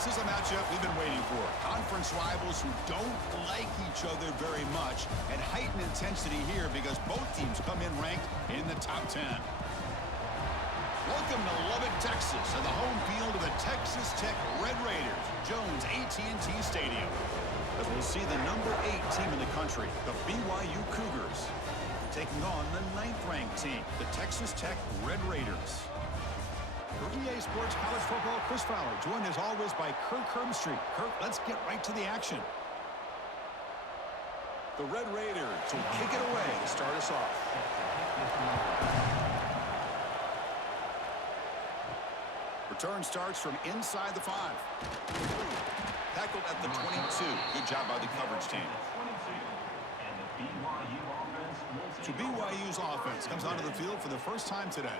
This is a matchup we've been waiting for. Conference rivals who don't like each other very much, and heightened intensity here because both teams come in ranked in the top 10. Welcome to Lubbock, Texas, and the home field of the Texas Tech Red Raiders, Jones AT&T Stadium. As we'll see the number 8 team in the country, the BYU Cougars, taking on the 9th-ranked team, the Texas Tech Red Raiders. For EA Sports College Football, Chris Fowler, joined as always by Kirk Hermstreet. Kirk, let's get right to the action. The Red Raiders will kick it away to start us off. Return starts from inside the 5. Tackled at the 22. Good job by the coverage team. So BYU's offense comes onto the field for the first time today.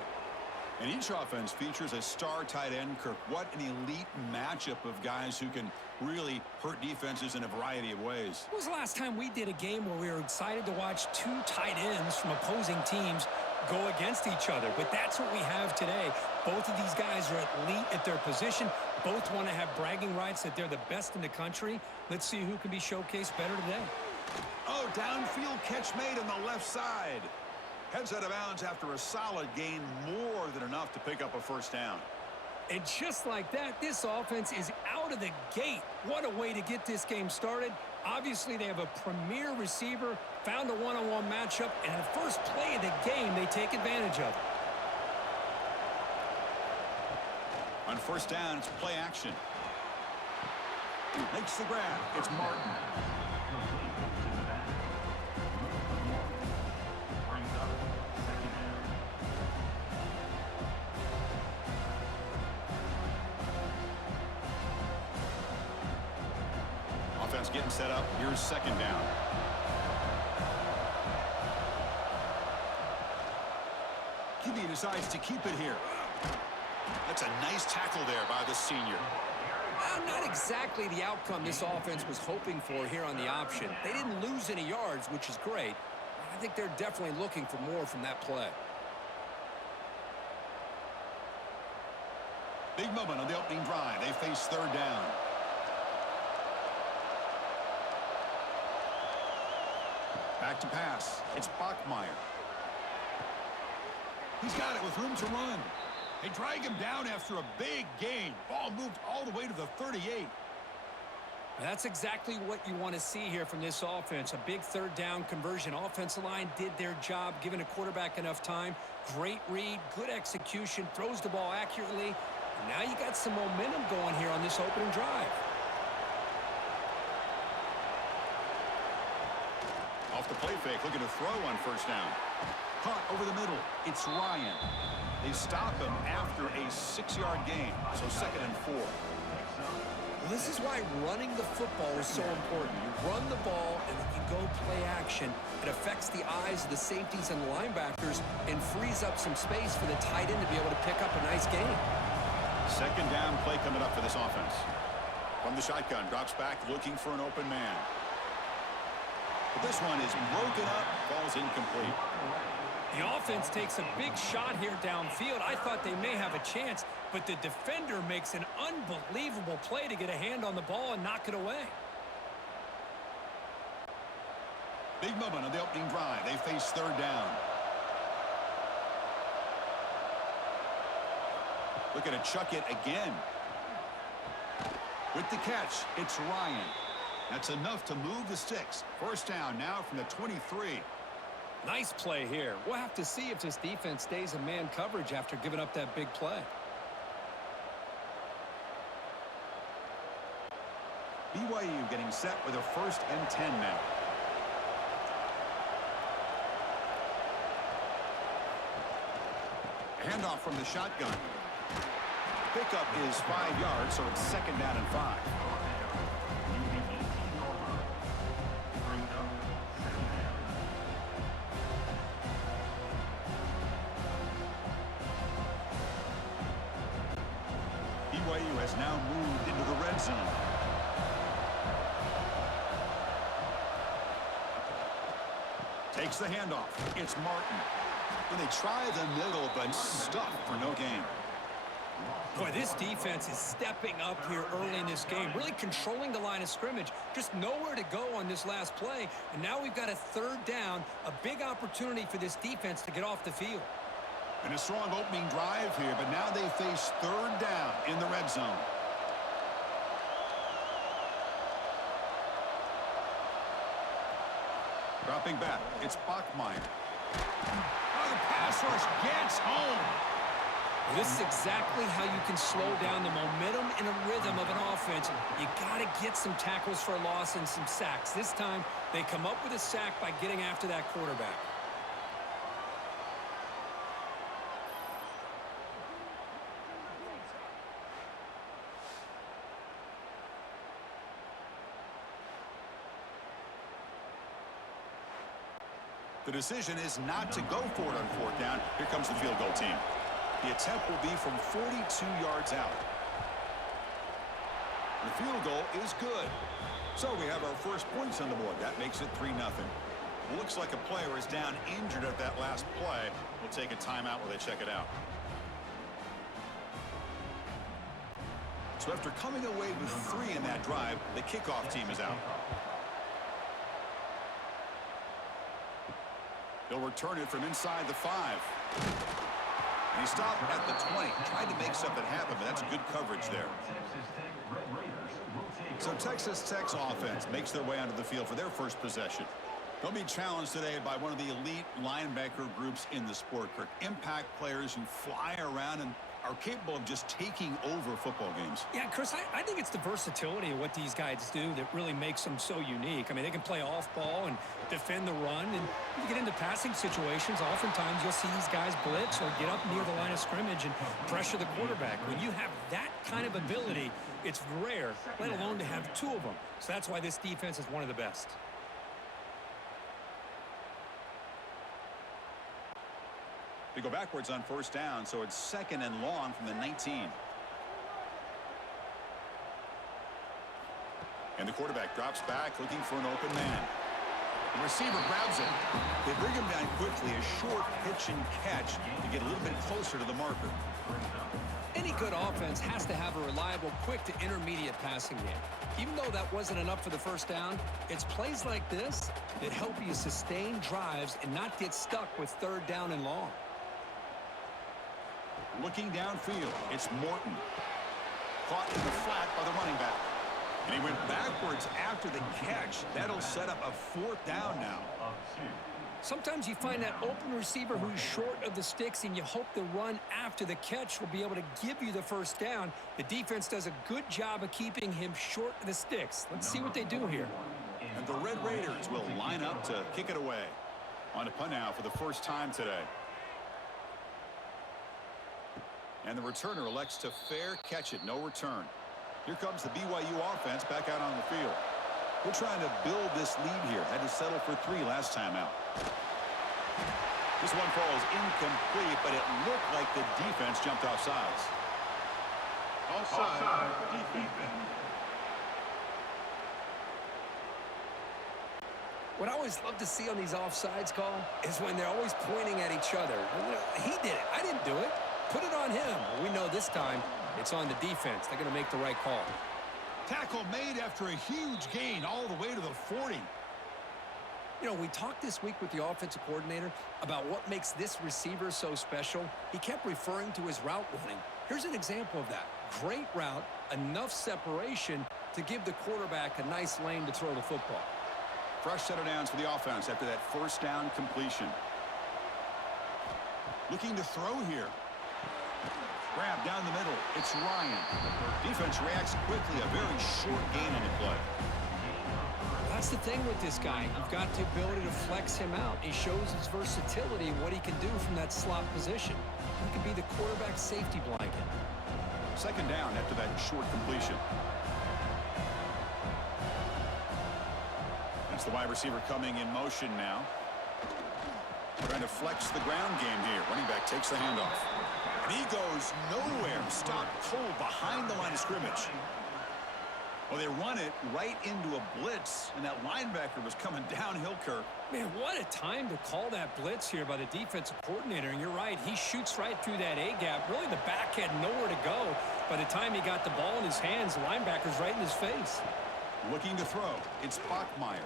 And each offense features a star tight end, Kirk. What an elite matchup of guys who can really hurt defenses in a variety of ways. When was the last time we did a game where we were excited to watch 2 tight ends from opposing teams go against each other? But that's what we have today. Both of these guys are elite at their position. Both want to have bragging rights that they're the best in the country. Let's see who can be showcased better today. Oh, downfield catch made on the left side. Heads out of bounds after a solid gain, more than enough to pick up a first down. And just like that, this offense is out of the gate. What a way to get this game started. Obviously, they have a premier receiver, found a one-on-one matchup, and in the first play of the game, they take advantage of it. On first down, it's play action. Makes the grab. It's Martin. Offense getting set up. Here's second down. QB decides to keep it here. That's a nice tackle there by the senior. Not exactly the outcome this offense was hoping for here on the option. They didn't lose any yards, which is great. I think they're definitely looking for more from that play. Big moment on the opening drive. They face third down. Back to pass. It's Bachmeier. He's got it with room to run. They drag him down after a big gain. Ball moved all the way to the 38. That's exactly what you want to see here from this offense. A big third down conversion. Offensive line did their job, giving a quarterback enough time. Great read, good execution, throws the ball accurately. And now you got some momentum going here on this opening drive. Off the play fake, looking to throw on first down. Caught over the middle. It's Ryan. They stop him after a 6-yard gain, so 2nd and 4. Well, this is why running the football is so important. You run the ball, and then you go play action. It affects the eyes of the safeties and the linebackers and frees up some space for the tight end to be able to pick up a nice gain. Second down play coming up for this offense. From the shotgun, drops back looking for an open man. But this one is broken up, falls incomplete. The offense takes a big shot here downfield. I thought they may have a chance, but the defender makes an unbelievable play to get a hand on the ball and knock it away. Big moment on the opening drive. They face third down. Looking to chuck it again. With the catch, it's Ryan. That's enough to move the sticks. First down now from the 23. Nice play here. We'll have to see if this defense stays in man coverage after giving up that big play. BYU getting set with a 1st and 10 now. Handoff from the shotgun. Pickup is 5 yards, so it's 2nd down and 5. BYU has now moved into the red zone. Takes the handoff. It's Martin. And they try the middle, but stuffed for no gain. Boy, this defense is stepping up here early in this game, really controlling the line of scrimmage. Just nowhere to go on this last play. And now we've got a third down, a big opportunity for this defense to get off the field. And a strong opening drive here, but now they face third down in the red zone. Dropping back, it's Bachmeier. Oh, the pass rush gets home. This is exactly how you can slow down the momentum and a rhythm of an offense. You got to get some tackles for a loss and some sacks. This time, they come up with a sack by getting after that quarterback. The decision is not to go for it on fourth down. Here comes the field goal team. The attempt will be from 42 yards out. The field goal is good. So we have our first points on the board. That makes it 3-0. Looks like a player is down injured at that last play. We'll take a timeout while they check it out. So after coming away with 3 in that drive, the kickoff team is out. They'll return it from inside the 5. And he stopped at the 20. Tried to make something happen, but that's good coverage there. So Texas Tech's offense makes their way onto the field for their first possession. They'll be challenged today by one of the elite linebacker groups in the sport, Kirk. Impact players who fly around and are capable of just taking over football games. Yeah, Chris, I think it's the versatility of what these guys do that really makes them so unique. I mean, they can play off ball and defend the run, and you get into passing situations, oftentimes you'll see these guys blitz or get up near the line of scrimmage and pressure the quarterback. When you have that kind of ability, it's rare, let alone to have 2 of them. So that's why this defense is one of the best. They go backwards on first down, so it's 2nd and long from the 19. And the quarterback drops back looking for an open man. The receiver grabs it. They bring him down quickly, a short pitch and catch to get a little bit closer to the marker. Any good offense has to have a reliable, quick to intermediate passing game. Even though that wasn't enough for the first down, it's plays like this that help you sustain drives and not get stuck with 3rd down and long. Looking downfield, it's Morton. Caught in the flat by the running back. And he went backwards after the catch. That'll set up a 4th down now. Sometimes you find that open receiver who's short of the sticks, and you hope the run after the catch will be able to give you the first down. The defense does a good job of keeping him short of the sticks. Let's see what they do here. And the Red Raiders will line up to kick it away. On a punt now for the first time today. And the returner elects to fair catch it, no return. Here comes the BYU offense back out on the field. They're trying to build this lead here. Had to settle for 3 last time out. This one falls incomplete, but it looked like the defense jumped offsides. Offside defense. What I always love to see on these offsides call is when they're always pointing at each other. You know, he did it. I didn't do it. Put it on him. We know this time it's on the defense. They're going to make the right call. Tackle made after a huge gain all the way to the 40. You know, we talked this week with the offensive coordinator about what makes this receiver so special. He kept referring to his route running. Here's an example of that. Great route, enough separation to give the quarterback a nice lane to throw the football. Fresh set of downs for the offense after that first down completion. Looking to throw here. Grab down the middle. It's Ryan. Defense reacts quickly. A very short gain on the play. That's the thing with this guy. You've got the ability to flex him out. He shows his versatility and what he can do from that slot position. He can be the quarterback's safety blanket. 2nd down after that short completion. That's the wide receiver coming in motion now. Trying to flex the ground game here. Running back takes the handoff. And he goes nowhere. Stopped cold behind the line of scrimmage. Well, they run it right into a blitz, and that linebacker was coming downhill, Kirk. Man, what a time to call that blitz here by the defensive coordinator. And you're right, he shoots right through that A-gap. Really, the back had nowhere to go. By the time he got the ball in his hands, the linebacker's right in his face. Looking to throw. It's Bachmeier.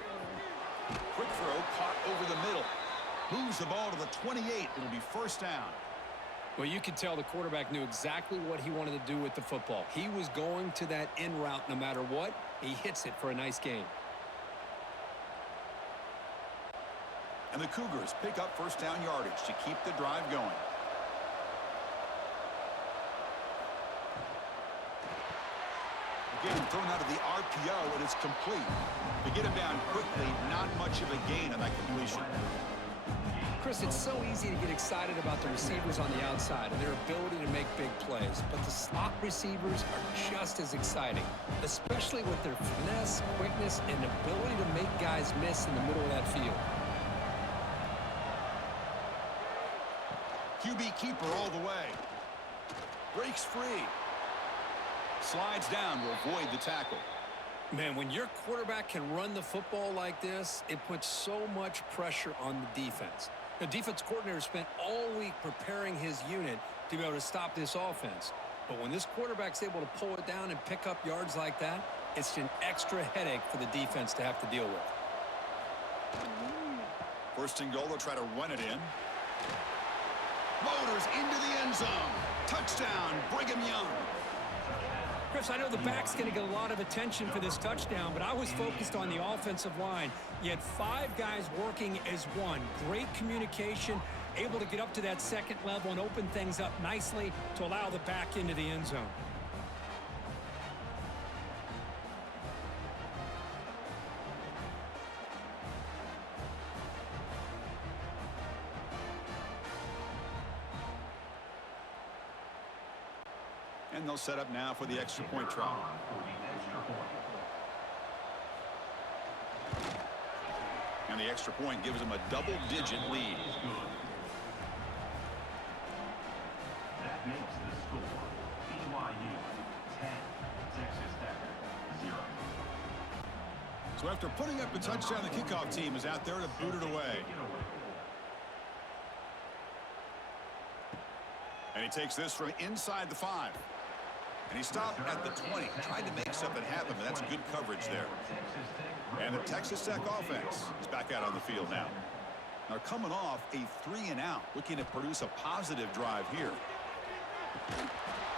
Quick throw, caught over the middle. Moves the ball to the 28. It'll be first down. Well, you could tell the quarterback knew exactly what he wanted to do with the football. He was going to that in route no matter what. He hits it for a nice gain. And the Cougars pick up first down yardage to keep the drive going. Again, thrown out of the RPO, and it's complete. To get him down quickly, not much of a gain on that completion. Chris, it's so easy to get excited about the receivers on the outside and their ability to make big plays, but the slot receivers are just as exciting, especially with their finesse, quickness, and ability to make guys miss in the middle of that field. QB keeper all the way. Breaks free. Slides down to avoid the tackle. Man, when your quarterback can run the football like this, it puts so much pressure on the defense. The defense coordinator spent all week preparing his unit to be able to stop this offense. But when this quarterback's able to pull it down and pick up yards like that, it's an extra headache for the defense to have to deal with. First and goal, they'll try to run it in. Motors into the end zone. Touchdown, Brigham Young. Chris, I know the back's going to get a lot of attention for this touchdown, but I was focused on the offensive line. You had 5 guys working as one. Great communication, able to get up to that second level and open things up nicely to allow the back into the end zone. And they'll set up now for the extra point try. And the extra point gives them a double-digit lead. That makes the score BYU 10, Texas Tech 0. So after putting up a touchdown, the kickoff team is out there to boot it away. And he takes this from inside the 5. And he stopped at the 20, tried to make something happen, but that's good coverage there. And the Texas Tech offense is back out on the field now. They're coming off a 3-and-out, looking to produce a positive drive here.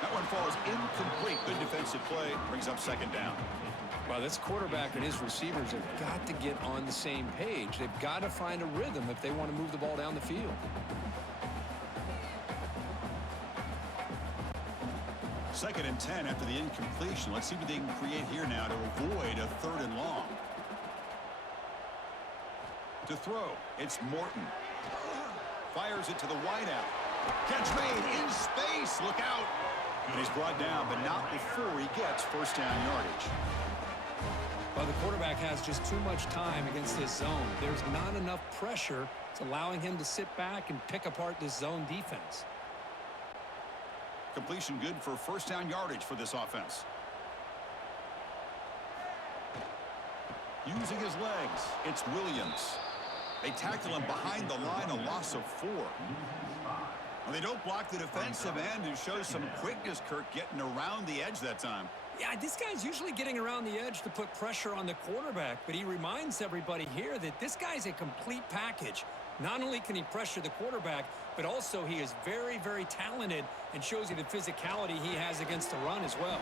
That one falls incomplete. Good defensive play, brings up second down. Well, this quarterback and his receivers have got to get on the same page. They've got to find a rhythm if they want to move the ball down the field. Second and 10 after the incompletion. Let's see what they can create here now to avoid a 3rd and long. To throw, it's Morton. Fires it to the wideout. Catch made in space. Look out. And he's brought down, but not before he gets first down yardage. Well, the quarterback has just too much time against this zone. There's not enough pressure. It's allowing him to sit back and pick apart this zone defense. Completion good for first down yardage for this offense. Using his legs, it's Williams. They tackle him behind the line, a loss of 4. Well, they don't block the defensive end, who shows some quickness, Kirk, getting around the edge that time. Yeah, this guy's usually getting around the edge to put pressure on the quarterback, but he reminds everybody here that this guy's a complete package. Not only can he pressure the quarterback, but also he is very, very talented and shows you the physicality he has against the run as well.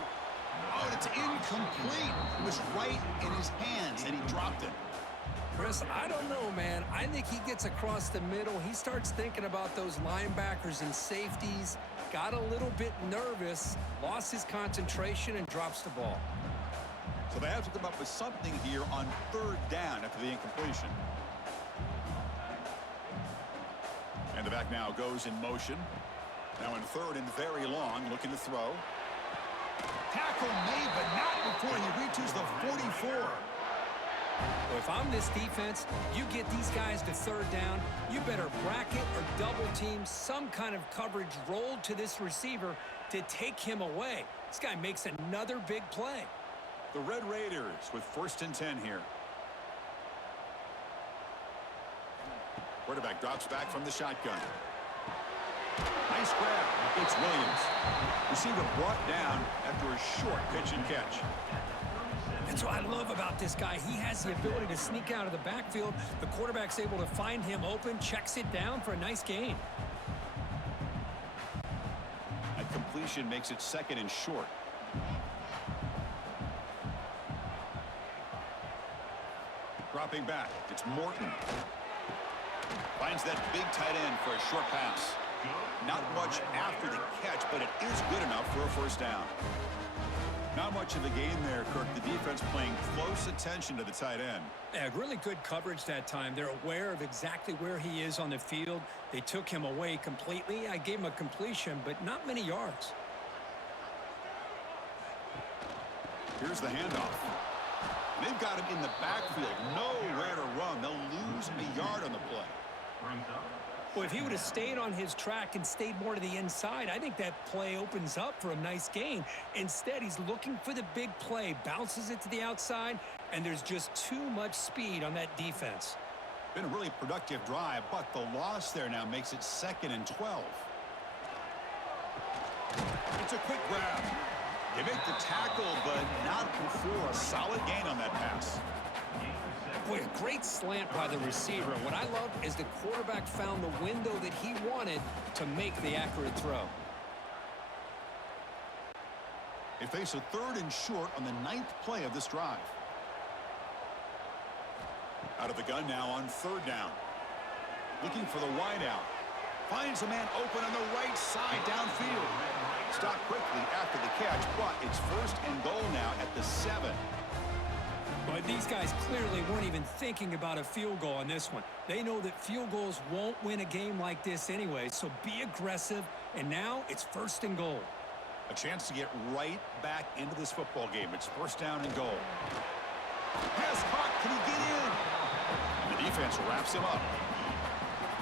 Oh, it's incomplete. It was right in his hands, and he dropped it. Chris, I don't know, man. I think he gets across the middle. He starts thinking about those linebackers and safeties, got a little bit nervous, lost his concentration, and drops the ball. So they have to come up with something here on 3rd down after the incompletion. And the back now goes in motion. Now in 3rd and very long, looking to throw. Tackle made, but not before he reaches the 44. Well, if I'm this defense, you get these guys to 3rd down, you better bracket or double team some kind of coverage rolled to this receiver to take him away. This guy makes another big play. The Red Raiders with 1st and 10 here. Quarterback drops back from the shotgun. Nice grab. It's Williams. Receiver brought down after a short pitch and catch. That's what I love about this guy. He has the ability to sneak out of the backfield. The quarterback's able to find him open, checks it down for a nice gain. That completion makes it 2nd and short. Dropping back, it's Morton. Finds that big tight end for a short pass. Not much after the catch, but it is good enough for a 1st down. Not much of the game there, Kirk. The defense playing close attention to the tight end. Yeah, really good coverage that time. They're aware of exactly where he is on the field. They took him away completely. I gave him a completion, but not many yards. Here's the handoff. They've got him in the backfield. Nowhere to run. They'll lose a yard on the play. Well, if he would have stayed on his track and stayed more to the inside, I think that play opens up for a nice gain. Instead, he's looking for the big play, bounces it to the outside, and there's just too much speed on that defense. Been a really productive drive, but the loss there now makes it 2nd and 12. It's a quick grab. They make the tackle, but not before a solid gain on that pass. Boy, a great slant by the receiver. What I love is the quarterback found the window that he wanted to make the accurate throw. They face a 3rd and short on the 9th play of this drive. Out of the gun now on 3rd down. Looking for the wideout. Finds a man open on the right side downfield. Stopped quickly after the catch, but it's 1st and goal now at the 7. But these guys clearly weren't even thinking about a field goal on this one. They know that field goals won't win a game like this anyway, so be aggressive, and now it's 1st and goal. A chance to get right back into this football game. It's 1st down and goal. Pass caught. Can he get in? And the defense wraps him up.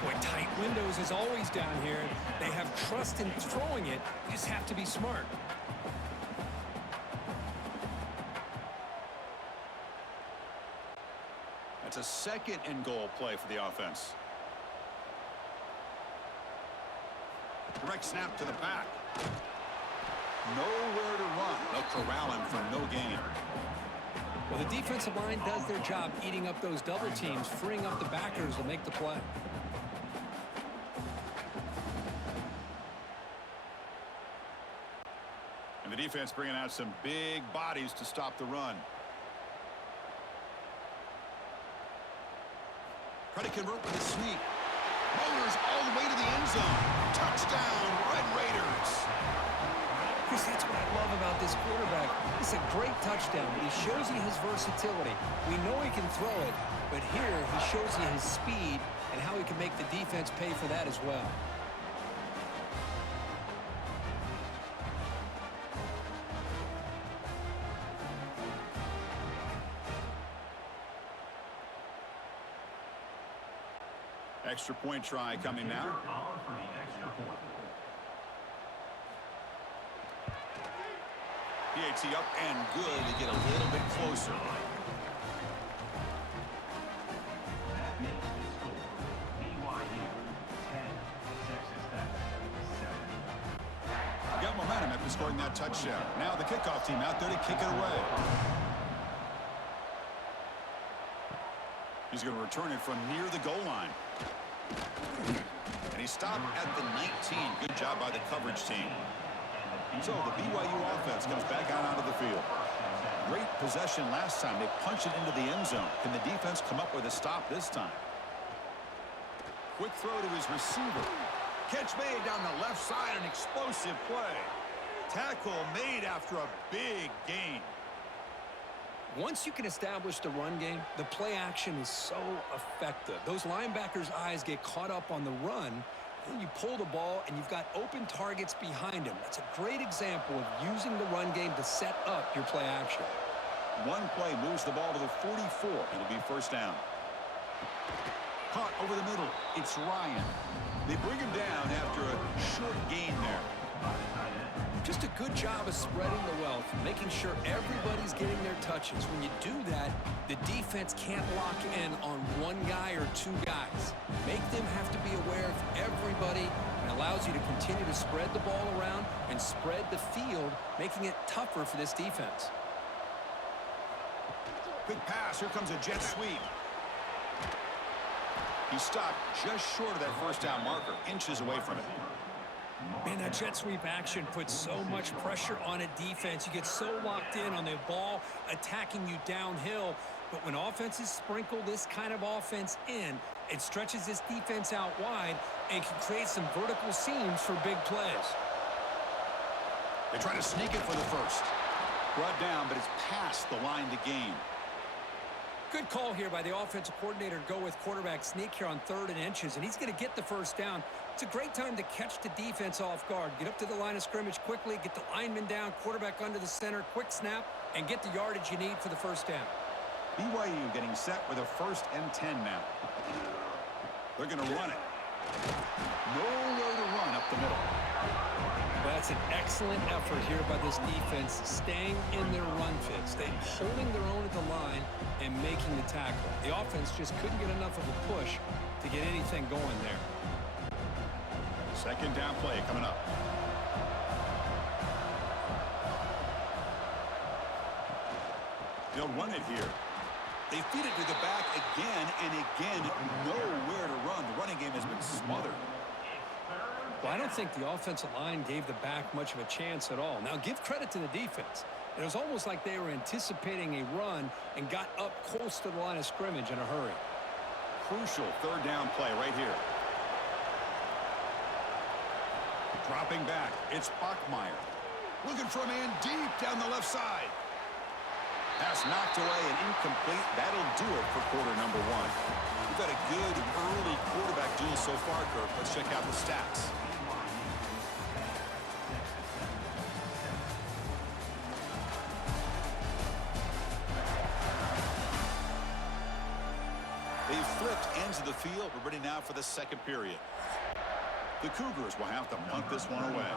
Boy, tight windows is always down here. They have trust in throwing it. You just have to be smart. It's a 2nd and goal play for the offense. Direct snap to the back. Nowhere to run. They'll corral him for no gain. Well, the defensive line does their job eating up those double teams, freeing up the backers to make the play. And the defense bringing out some big bodies to stop the run. Try to convert with a sneak. Motors all the way to the end zone. Touchdown, Red Raiders. Chris, that's what I love about this quarterback. It's a great touchdown. He shows you his versatility. We know he can throw it, but here he shows you his speed and how he can make the defense pay for that as well. Extra point try coming now. PAT up and good to get a little bit closer. That makes the score BYU 10, Texas Tech 7. Got momentum after scoring that touchdown. Now the kickoff team out there to kick it away. He's going to return it from near the goal line. And he stopped at the 19. Good job by the coverage team. So the BYU offense comes back out onto the field. Great possession last time. They punch it into the end zone. Can the defense come up with a stop this time? Quick throw to his receiver. Catch made down the left side. An explosive play. Tackle made after a big gain. Once you can establish the run game, the play action is so effective. Those linebackers' eyes get caught up on the run, then you pull the ball and you've got open targets behind him. That's a great example of using the run game to set up your play action. One play moves the ball to the 44. It'll be 1st down. Caught over the middle. It's Ryan. They bring him down after a short gain there. Just Just a good job of spreading the wealth, making sure everybody's getting their touches. When you do that, the defense can't lock in on one guy or two guys. Make them have to be aware of everybody, and allows you to continue to spread the ball around and spread the field, making it tougher for this defense. Quick pass. Here comes a jet sweep. He stopped just short of that first down marker, inches away from it. Man, that jet sweep action puts so much pressure on a defense. You get so locked in on the ball attacking you downhill. But when offenses sprinkle this kind of offense in, it stretches this defense out wide and can create some vertical seams for big plays. They try to sneak it for the first. Brought down, but it's past the line to gain. Good call here by the offensive coordinator to go with quarterback sneak here on 3rd and inches, and he's going to get the first down. It's a great time to catch the defense off guard. Get up to the line of scrimmage quickly, get the lineman down, quarterback under the center, quick snap, and get the yardage you need for the first down. BYU getting set with a 1st and 10 now. They're going to run it. Nowhere to run up the middle. That's an excellent effort here by this defense, staying in their run fits. They're holding their own at the line and making the tackle. The offense just couldn't get enough of a push to get anything going there. 2nd down play coming up. They'll run it here. They feed it to the back again and again. Nowhere to run. The running game has been smothered. Well, I don't think the offensive line gave the back much of a chance at all. Now, give credit to the defense. It was almost like they were anticipating a run and got up close to the line of scrimmage in a hurry. Crucial 3rd down play right here. Dropping back, it's Bachmeier. Looking for a man deep down the left side. Pass knocked away and incomplete. That'll do it for quarter number 1. We've got a good early quarterback duel so far, Kirk. Let's check out the stats. They've flipped ends of the field. We're ready now for the 2nd period. The Cougars will have to punt this one away.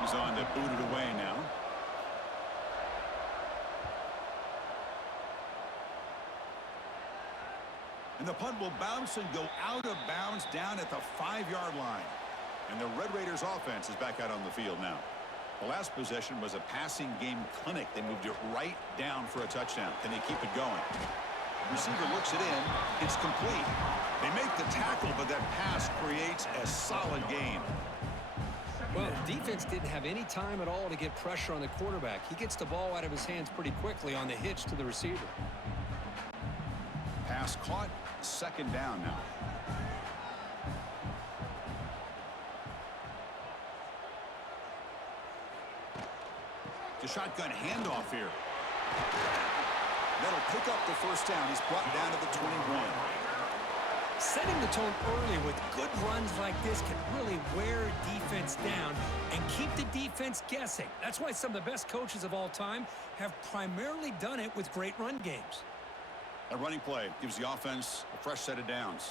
He's on to boot it away now. And the punt will bounce and go out of bounds down at the 5-yard line. And the Red Raiders offense is back out on the field now. The last possession was a passing game clinic. They moved it right down for a touchdown. Can they keep it going? Receiver looks it in. It's complete. They make the tackle, but that pass creates a solid gain. Well, the defense didn't have any time at all to get pressure on the quarterback. He gets the ball out of his hands pretty quickly on the hitch to the receiver. Pass caught. 2nd down now. The shotgun handoff here. That'll pick up the first down. He's brought down to the 21. Setting the tone early with good runs like this can really wear defense down and keep the defense guessing. That's why some of the best coaches of all time have primarily done it with great run games. A running play gives the offense a fresh set of downs.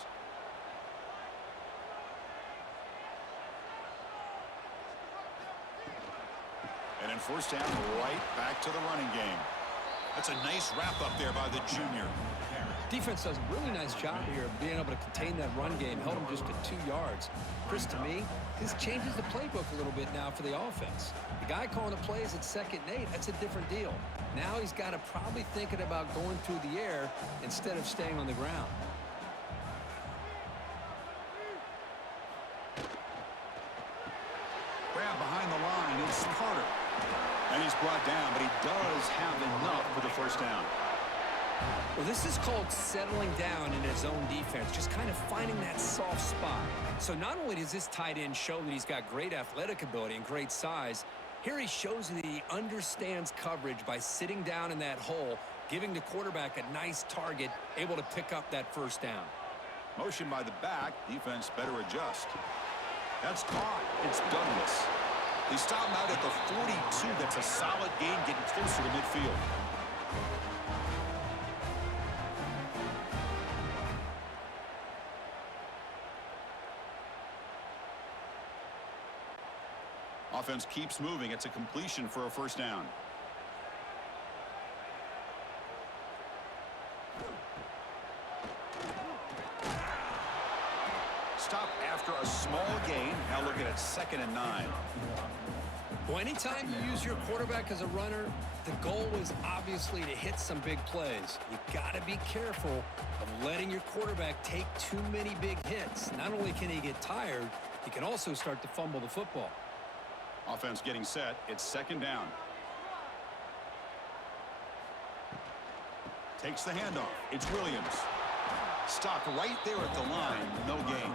And then first down, right back to the running game. That's a nice wrap up there by the junior. Defense does a really nice job here of being able to contain that run game. Held him just at 2 yards. Chris, to me, this changes the playbook a little bit now for the offense. The guy calling the plays at 2nd and 8, that's a different deal. Now he's got to probably thinking about going through the air instead of staying on the ground. Grab behind the line. It's Carter. And he's brought down, but he does have enough for the first down. Well, this is called settling down in his own defense, just kind of finding that soft spot. So not only does this tight end show that he's got great athletic ability and great size, here he shows that he understands coverage by sitting down in that hole, giving the quarterback a nice target, able to pick up that first down. Motion by the back. Defense better adjust. That's caught. It's Douglas. They stop him out at the 42. That's a solid gain, getting closer to midfield. Offense keeps moving. It's a completion for a first down. Stop after a small gain. Now looking at 2nd and 9. Well, anytime you use your quarterback as a runner, the goal is obviously to hit some big plays. You got to be careful of letting your quarterback take too many big hits. Not only can he get tired, he can also start to fumble the football. Offense getting set. It's 2nd down. Takes the handoff. It's Williams. Stopped right there at the line. No gain.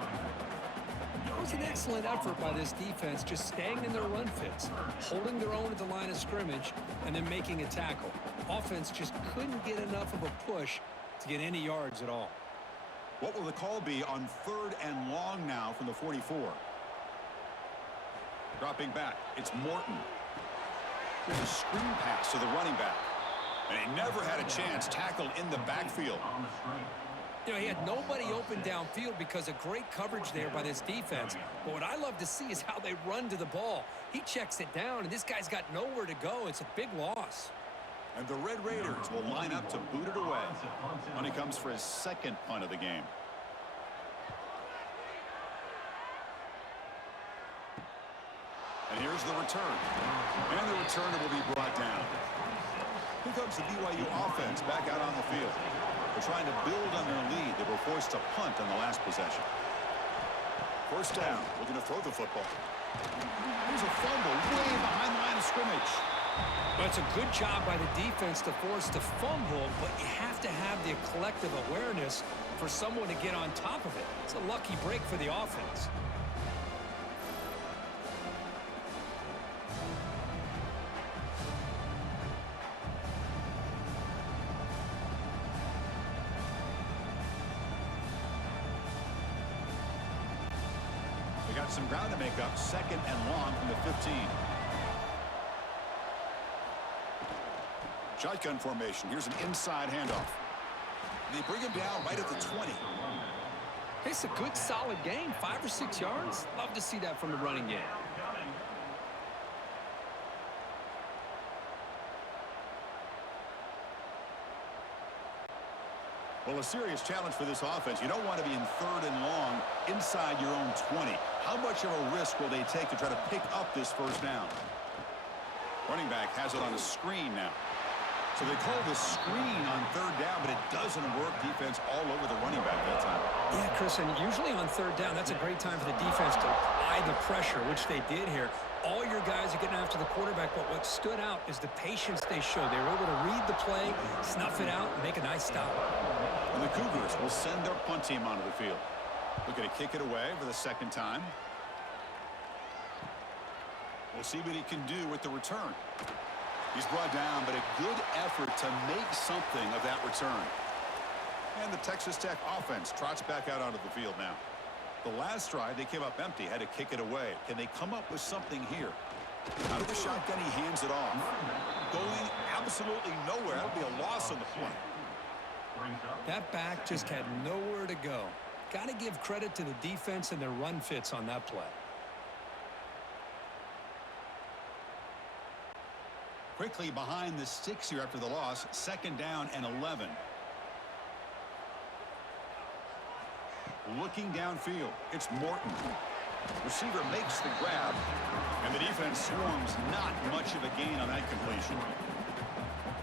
It was an excellent effort by this defense, just staying in their run fits, holding their own at the line of scrimmage, and then making a tackle. Offense just couldn't get enough of a push to get any yards at all. What will the call be on 3rd and long now from the 44? Dropping back. It's Morton. There's a screen pass to the running back. And he never had a chance, tackled in the backfield. You know, he had nobody open downfield because of great coverage there by this defense. But what I love to see is how they run to the ball. He checks it down, and this guy's got nowhere to go. It's a big loss. And the Red Raiders will line up to boot it away. When he comes for his 2nd punt of the game. And here's the return. And the returner will be brought down. Here comes the BYU offense back out on the field. They're trying to build on their lead. They were forced to punt on the last possession. First down. Looking to throw the football. Here's a fumble way behind the line of scrimmage. Well, it's a good job by the defense to force the fumble, but you have to have the collective awareness for someone to get on top of it. It's a lucky break for the offense. They got some ground to make up. 2nd and long from the 15. Shotgun formation. Here's an inside handoff. They bring him down right at the 20. It's a good, solid game. 5 or 6 yards. Love to see that from the running game. Well, a serious challenge for this offense. You don't want to be in 3rd and long inside your own 20. How much of a risk will they take to try to pick up this first down? Running back has it on a screen now. So they call this screen on 3rd down, but it doesn't work. Defense all over the running back that time. Yeah, Chris, and usually on 3rd down, that's a great time for the defense to apply the pressure, which they did here. All your guys are getting after the quarterback, but what stood out is the patience they showed. They were able to read the play, snuff it out, and make a nice stop. And the Cougars will send their punt team onto the field. Looking to kick it away for the 2nd time. We'll see what he can do with the return. He's brought down, but a good effort to make something of that return. And the Texas Tech offense trots back out onto the field now. The last drive, they came up empty, had to kick it away. Can they come up with something here? Out of the shotgun, he hands it off. Going absolutely nowhere. That would be a loss on the play. That back just had nowhere to go. Got to give credit to the defense and their run fits on that play. Quickly behind the sticks here after the loss. 2nd down and 11. Looking downfield. It's Morton. Receiver makes the grab. And the defense swarms. Not much of a gain on that completion.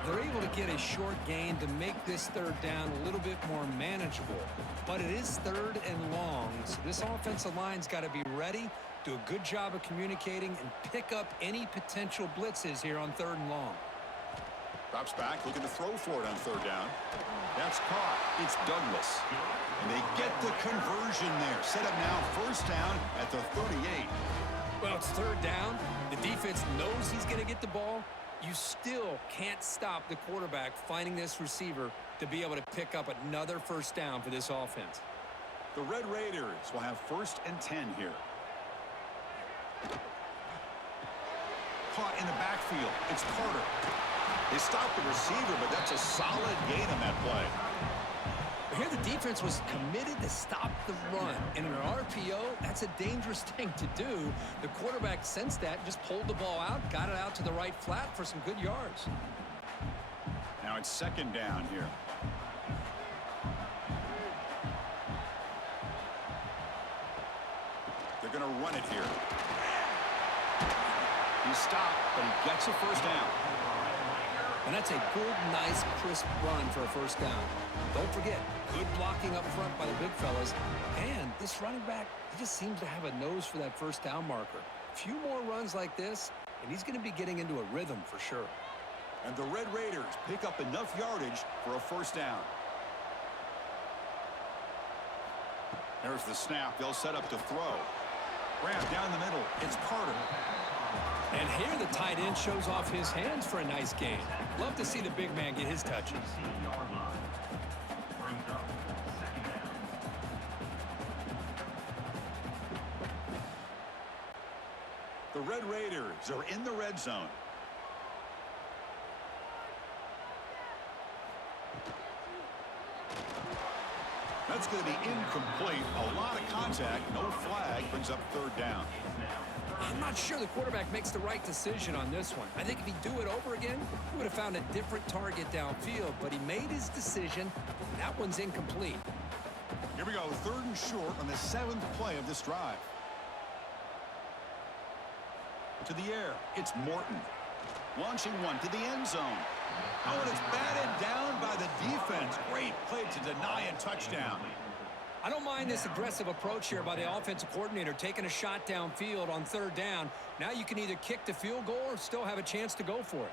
They're able to get a short gain to make this 3rd down a little bit more manageable. But it is 3rd and long, so this offensive line's got to be ready, do a good job of communicating, and pick up any potential blitzes here on 3rd and long. Drops back, looking to throw for it on 3rd down. That's caught. It's Douglas. And they get the conversion there. Set up now 1st down at the 38. Well, it's 3rd down. The defense knows he's going to get the ball. You still can't stop the quarterback finding this receiver to be able to pick up another 1st down for this offense. The Red Raiders will have 1st and 10 here. Caught in the backfield. It's Carter. They stopped the receiver, but that's a solid gain on that play. Here the defense was committed to stop the run. And in an RPO, that's a dangerous thing to do. The quarterback sensed that, just pulled the ball out, got it out to the right flat for some good yards. Now it's second down here. They're going to run it here. He stopped, but he gets a first down. And that's a good, nice, crisp run for a first down. Don't forget, good blocking up front by the big fellas. And this running back, he just seems to have a nose for that first down marker. A few more runs like this, and he's going to be getting into a rhythm for sure. And the Red Raiders pick up enough yardage for a first down. There's the snap. They'll set up to throw. Grab down the middle. It's Carter. And here the tight end shows off his hands for a nice gain. Love to see the big man get his touches. The Red Raiders are in the red zone. That's going to be incomplete. A lot of contact. No flag. Brings up third down. I'm not sure the quarterback makes the right decision on this one. I think if he'd do it over again, he would have found a different target downfield, but he made his decision. That one's incomplete. Here we go. Third and short on the 7th play of this drive. To the air. It's Morton. Launching one to the end zone. Oh, and it's batted down by the defense. Great play to deny a touchdown. I don't mind this aggressive approach here by the offensive coordinator, taking a shot downfield on third down. Now you can either kick the field goal or still have a chance to go for it.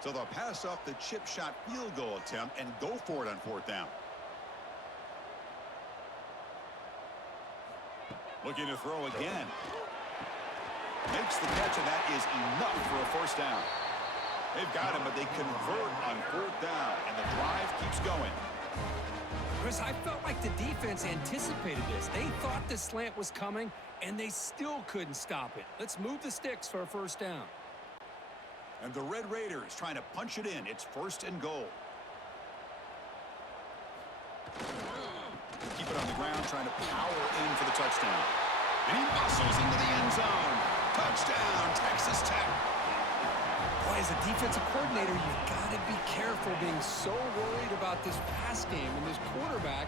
So they'll pass off the chip shot field goal attempt and go for it on fourth down. Looking to throw again. Makes the catch, and that is enough for a first down. They've got him, but they convert on fourth down, and the drive keeps going. Chris, I felt like the defense anticipated this. They thought the slant was coming, and they still couldn't stop it. Let's move the sticks for a first down. And the Red Raiders trying to punch it in. It's first and goal. Keep it on the ground, trying to power in for the touchdown. And he muscles into the end zone. Touchdown, Texas Tech. Boy, as a defensive coordinator, you've got to be careful being so worried about this pass game and this quarterback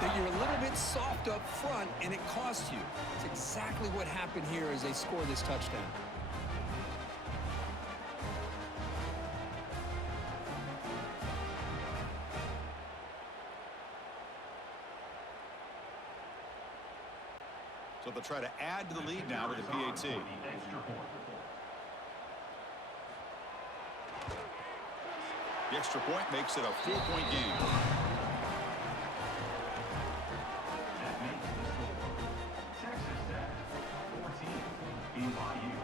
that you're a little bit soft up front, and it costs you. It's exactly what happened here as they score this touchdown. So they'll try to add to the lead now with the PAT. The extra point makes it a 4-point game. That makes the score Texas Tech 14, BYU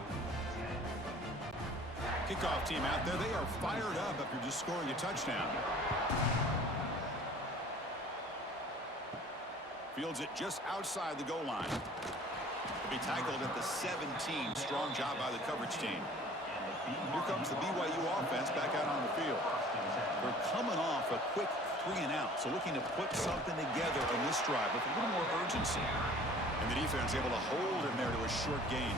10. Kickoff team out there. They are fired up after just scoring a touchdown. Fields it just outside the goal line. Will be tackled at the 17. Strong job by the coverage team. Here comes the BYU offense back out on the field. They're coming off a quick 3-and-out, so looking to put something together on this drive with a little more urgency. And the defense able to hold him there to a short gain.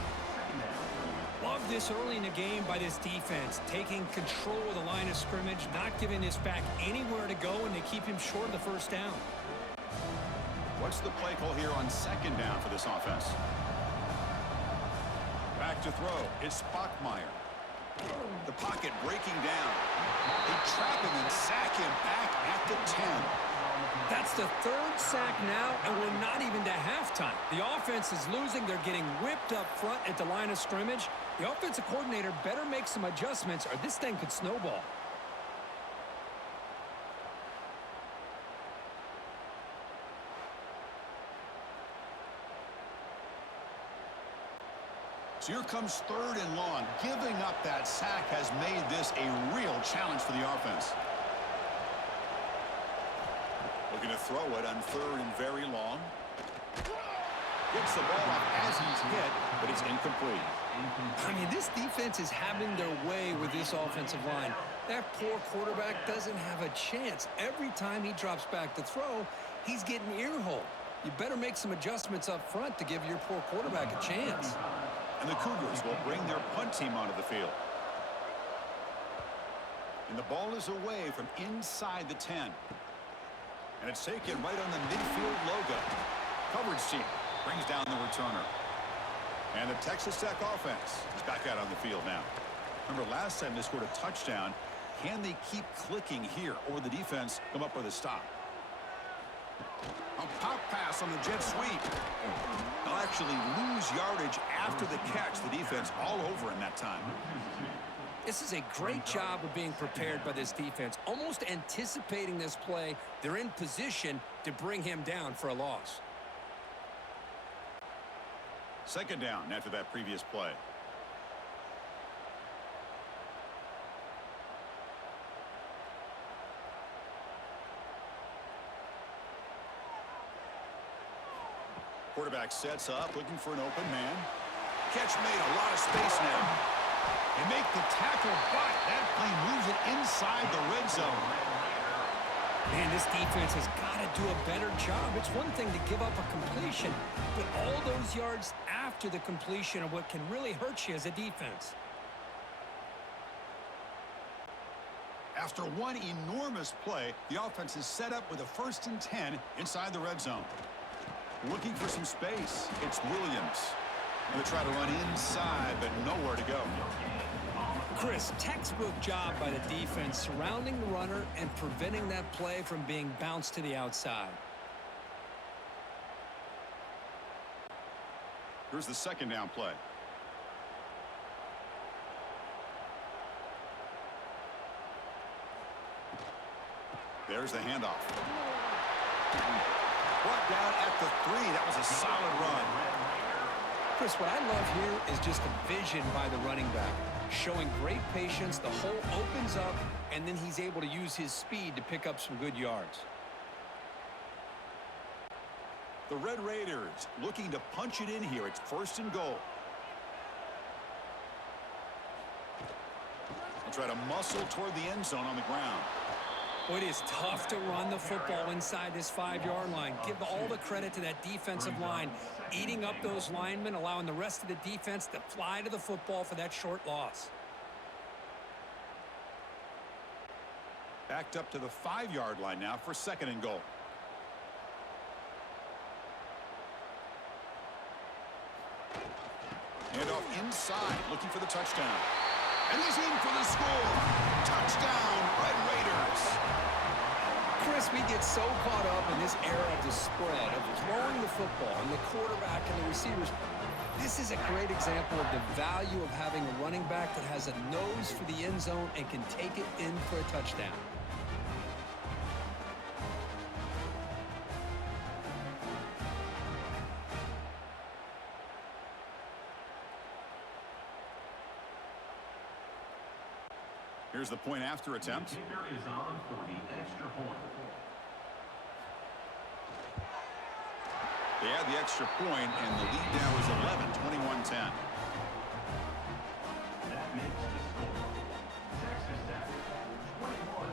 Love this early in the game by this defense, taking control of the line of scrimmage, not giving this back anywhere to go, and they keep him short of the first down. What's the play call here on second down for this offense? Back to throw. It's Spockmeyer. The pocket breaking down. They trap him and sack him back at the 10. That's the third sack now, and we're not even to halftime. The offense is losing. They're getting whipped up front at the line of scrimmage. The offensive coordinator better make some adjustments, or this thing could snowball. So here comes third and long. Giving up that sack has made this a real challenge for the offense. Looking to throw it on third and very long. Gets the ball up as he's hit, but he It's incomplete. I mean, this defense is having their way with this offensive line. That poor quarterback doesn't have a chance. Every time he drops back to throw, he's getting ear-holed. You better make some adjustments up front to give your poor quarterback a chance. And the Cougars will bring their punt team onto the field. And the ball is away from inside the 10. And it's taken right on the midfield logo. Coverage team brings down the returner. And the Texas Tech offense is back out on the field now. Remember, last time they scored a touchdown. Can they keep clicking here, or the defense come up with a stop? A pop pass on the jet sweep. They'll actually lose yardage after the catch. The defense all over in that time. This is a great job of being prepared by this defense. Almost anticipating this play, they're in position to bring him down for a loss. Second down after that previous play. Quarterback sets up, looking for an open man. Catch made, a lot of space now. And make the tackle, but that play moves it inside the red zone. Man, this defense has got to do a better job. It's one thing to give up a completion, but all those yards after the completion are what can really hurt you as a defense. After one enormous play, the offense is set up with a 1st and 10 inside the red zone. Looking for some space. It's Williams. Going to try to run inside, but nowhere to go. Chris, textbook job by the defense surrounding the runner and preventing that play from being bounced to the outside. Here's the second down play. There's the handoff. Brought down at the 3. That was a solid run. Chris, what I love here is just the vision by the running back. Showing great patience, the hole opens up, and then he's able to use his speed to pick up some good yards. The Red Raiders looking to punch it in here. It's 1st and goal. They'll try to muscle toward the end zone on the ground. Well, it is tough to run the football inside this 5-yard line. Give all the credit to that defensive line, eating up those linemen, allowing the rest of the defense to fly to the football for that short loss. Backed up to the 5-yard line now for 2nd and goal. Handoff inside, looking for the touchdown. And he's in for the score. Touchdown, Red Raiders. Chris, we get so caught up in this era of the spread, of throwing the football, and the quarterback and the receivers. This is a great example of the value of having a running back that has a nose for the end zone and can take it in for a touchdown. Here's the point after attempt. Kicker is on for the extra point. They had the extra point, and the lead now is 11, 21-10. That makes the score. Texas Tech 21,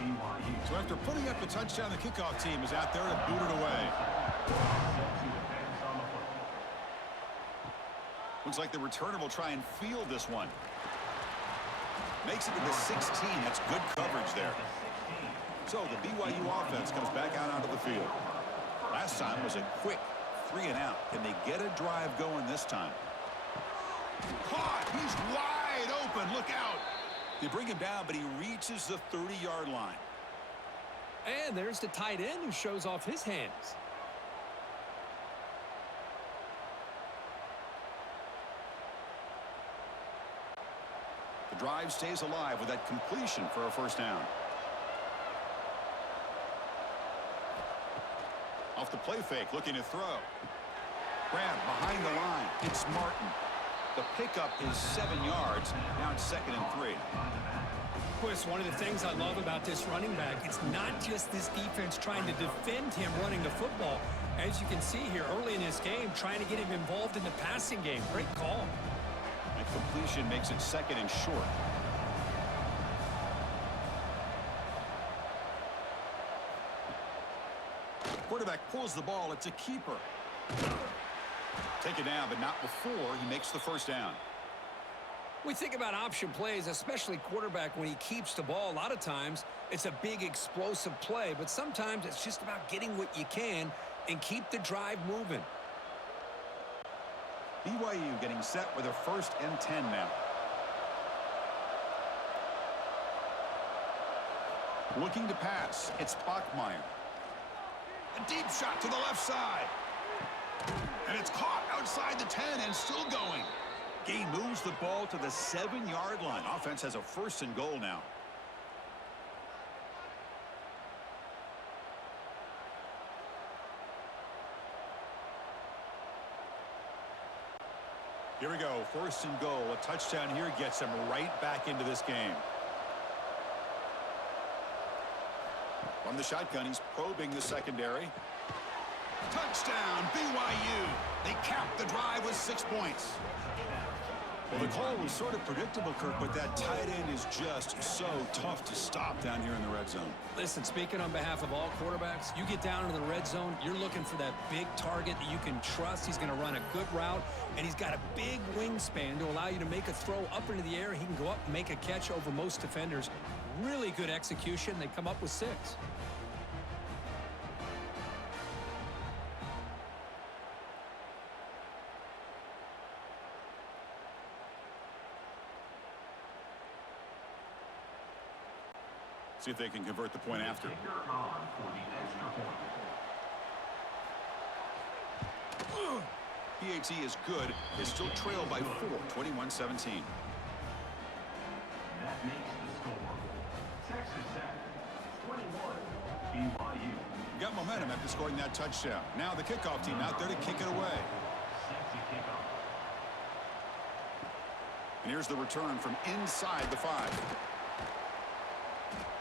BYU. So after putting up the touchdown, the kickoff team is out there to boot it away. Set to advance on the football. Looks like the returner will try and field this one. Makes it to the 16. That's good coverage there. So the BYU offense comes back out onto the field. Last time was a quick 3-and-out. Can they get a drive going this time? Caught! He's wide open. Look out! They bring him down, but he reaches the 30-yard line. And there's the tight end who shows off his hands. The drive stays alive with that completion for a 1st down. Off the play fake, looking to throw. Grab behind the line. It's Martin. The pickup is 7 yards. Now it's 2nd and 3. Chris, one of the things I love about this running back, it's not just this defense trying to defend him running the football. As you can see here early in this game, trying to get him involved in the passing game. Great call. And completion makes it 2nd and short. Quarterback pulls the ball. It's a keeper. Take it down, but not before he makes the first down. We think about option plays, especially quarterback when he keeps the ball. A lot of times it's a big explosive play, but sometimes it's just about getting what you can and keep the drive moving. BYU getting set with their 1st and 10 now. Looking to pass. It's Bachmeier. A deep shot to the left side. And it's caught outside the 10 and still going. Gain moves the ball to the 7-yard line. Offense has a 1st and goal now. Here we go. 1st and goal. A touchdown here gets them right back into this game. From the shotgun, he's probing the secondary. Touchdown, BYU. They capped the drive with 6 points. Well, the call was sort of predictable, Kirk, but that tight end is just so tough to stop down here in the red zone. Listen, speaking on behalf of all quarterbacks, you get down into the red zone, you're looking for that big target that you can trust. He's going to run a good route, and he's got a big wingspan to allow you to make a throw up into the air. He can go up and make a catch over most defenders. Really good execution. They come up with 6. See if they can convert the point after. PAT is good. They still trail by 4, 21-17. That makes the score. Texas Tech, 21, BYU. Got momentum after scoring that touchdown. Now the kickoff team out there to kick it away. Set to kick off. And here's the return from inside the 5.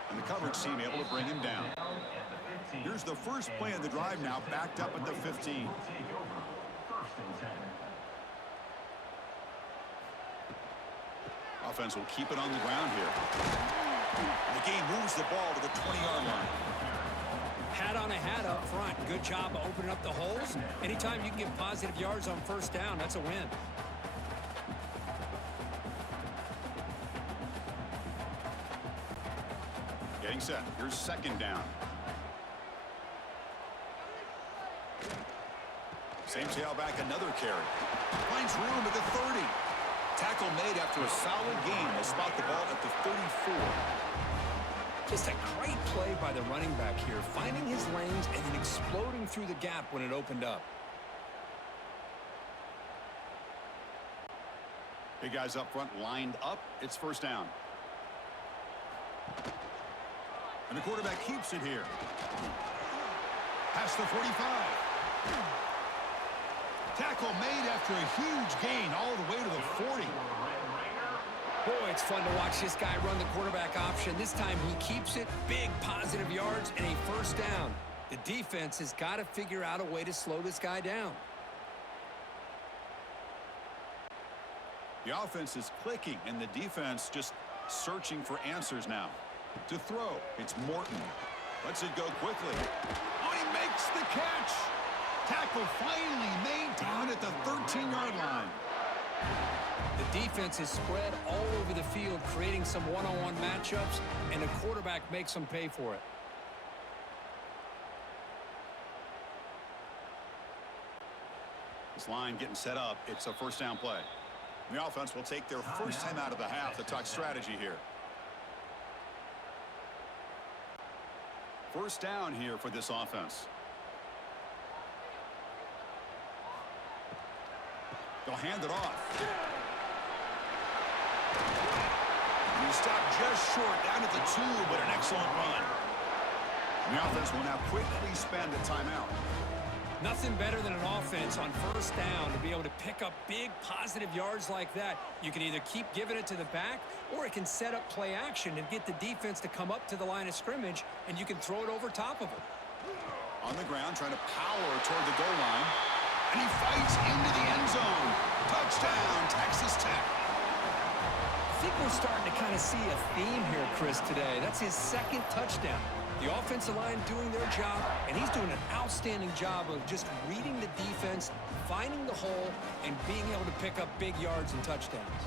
And the coverage team able to bring him down. Here's the first play of the drive now, backed up at the 15. Take over. 1st and 10. Offense will keep it on the ground here. And the game moves the ball to the 20-yard line. Hat on a hat up front. Good job of opening up the holes. Anytime you can get positive yards on 1st down, that's a win. Getting set. Here's 2nd down. Same tailback, another carry. Finds room at the 30. Tackle made after a solid gain. They'll spot the ball at the 34. Just a great play by the running back here, finding his lanes and then exploding through the gap when it opened up. Big guys up front lined up. It's 1st down. And the quarterback keeps it here. Past the 45. Tackle made after a huge gain all the way to the 40. Boy, it's fun to watch this guy run the quarterback option. This time he keeps it, big positive yards, and a 1st down. The defense has got to figure out a way to slow this guy down. The offense is clicking, and the defense just searching for answers now. To throw, it's Morton. Lets it go quickly. Oh, he makes the catch. Tackle finally made down at the 13-yard line. The defense is spread all over the field, creating some one-on-one matchups, and the quarterback makes them pay for it. This line getting set up. It's a 1st down play. The offense will take their first time out of the half to talk strategy here. 1st down here for this offense. They'll hand it off. And he stopped just short down at the 2, but an excellent run. And the offense will now quickly spend a timeout. Nothing better than an offense on 1st down to be able to pick up big positive yards like that. You can either keep giving it to the back, or it can set up play action and get the defense to come up to the line of scrimmage, and you can throw it over top of it. On the ground, trying to power toward the goal line. And he fights into the end zone. Touchdown, Texas Tech. I think we're starting to kind of see a theme here, Chris, today. That's his second touchdown. The offensive line doing their job, and he's doing an outstanding job of just reading the defense, finding the hole, and being able to pick up big yards and touchdowns.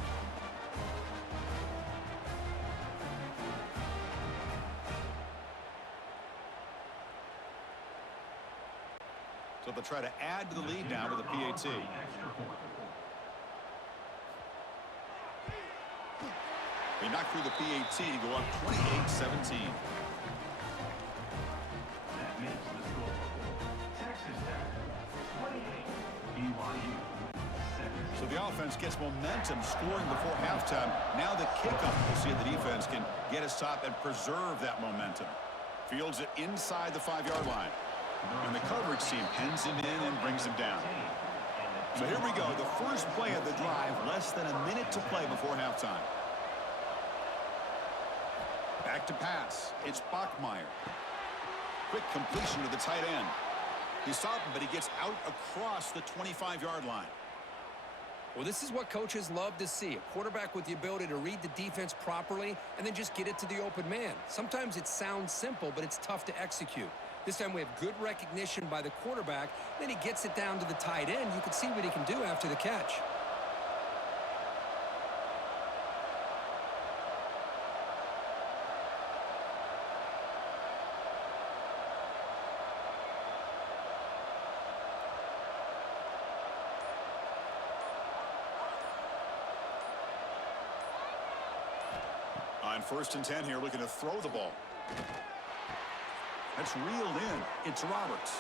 So they'll try to add to the lead now with a PAT. They knocked through the PAT to go up 28-17. That makes the score. Texas Tech 28, BYU 7. So the offense gets momentum scoring before halftime. Now the kickoff. We'll see if the defense can get a stop and preserve that momentum. Fields it inside the 5-yard line. And the coverage team pens him in and brings him down. So here we go. The first play of the drive. Less than a minute to play before halftime. Back to pass. It's Bachmeier. Quick completion to the tight end. He stopped him, but he gets out across the 25-yard line. Well, this is what coaches love to see. A quarterback with the ability to read the defense properly and then just get it to the open man. Sometimes it sounds simple, but it's tough to execute. This time we have good recognition by the quarterback. Then he gets it down to the tight end. You can see what he can do after the catch. On 1st and 10 here, looking to throw the ball. That's reeled in. It's Roberts.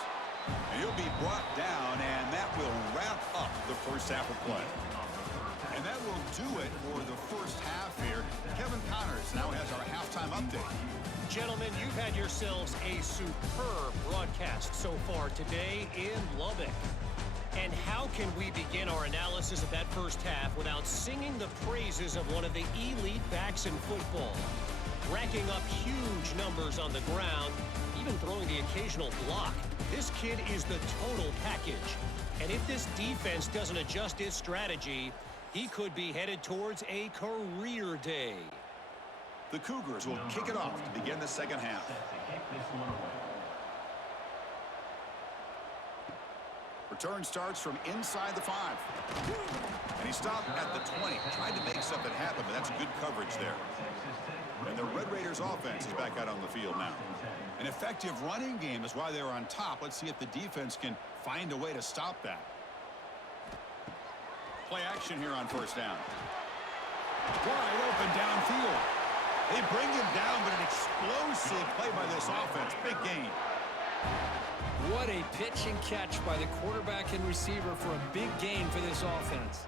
And he'll be brought down, and that will wrap up the first half of play. And that will do it for the first half here. Kevin Connors now has our halftime update. Gentlemen, you've had yourselves a superb broadcast so far today in Lubbock. And how can we begin our analysis of that first half without singing the praises of one of the elite backs in football? Racking up huge numbers on the ground, even throwing the occasional block. This kid is the total package. And if this defense doesn't adjust its strategy, he could be headed towards a career day. The Cougars will kick it off to begin the second half. Return starts from inside the 5. And he stopped at the 20. Tried to make something happen, but that's good coverage there. And the Red Raiders offense is back out on the field now. An effective running game is why they're on top. Let's see if the defense can find a way to stop that. Play action here on 1st down. Wide open downfield. They bring him down, but an explosive play by this offense. Big gain. What a pitch and catch by the quarterback and receiver for a big gain for this offense.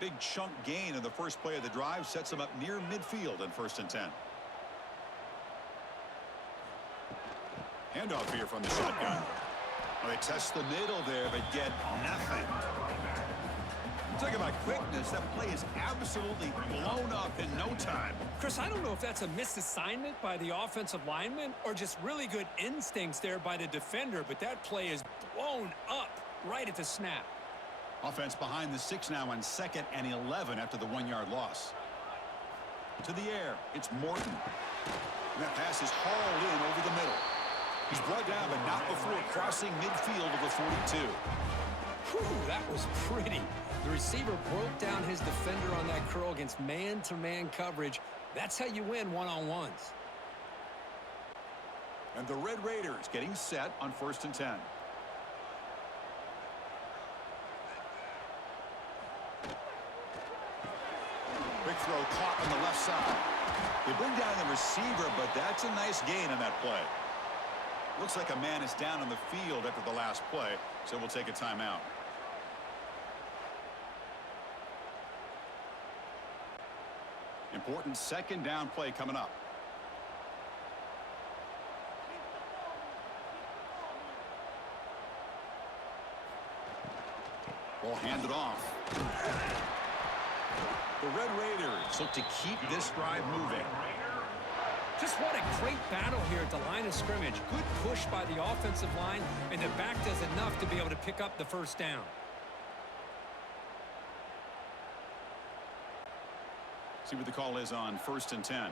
Big chunk gain in the first play of the drive sets him up near midfield in 1st and 10. Handoff here from the shotgun. Well, they test the middle there, but get nothing. Talk about quickness. That play is absolutely blown up in no time. Chris, I don't know if that's a misassignment by the offensive lineman or just really good instincts there by the defender, but that play is blown up right at the snap. Offense behind the 6 now on 2nd and 11 after the 1-yard loss. To the air, it's Morton. And that pass is hauled in over the middle. He's brought down, but not before crossing midfield of the 42. Whew, that was pretty. The receiver broke down his defender on that curl against man-to-man coverage. That's how you win one-on-ones. And the Red Raiders getting set on 1st and 10. Quick throw caught on the left side. They bring down the receiver, but that's a nice gain on that play. Looks like a man is down on the field after the last play, so we'll take a timeout. Important 2nd down play coming up. Ball handed off. The Red Raiders look to keep this drive moving. Just what a great battle here at the line of scrimmage. Good push by the offensive line, and the back does enough to be able to pick up the first down. See what the call is on 1st and 10.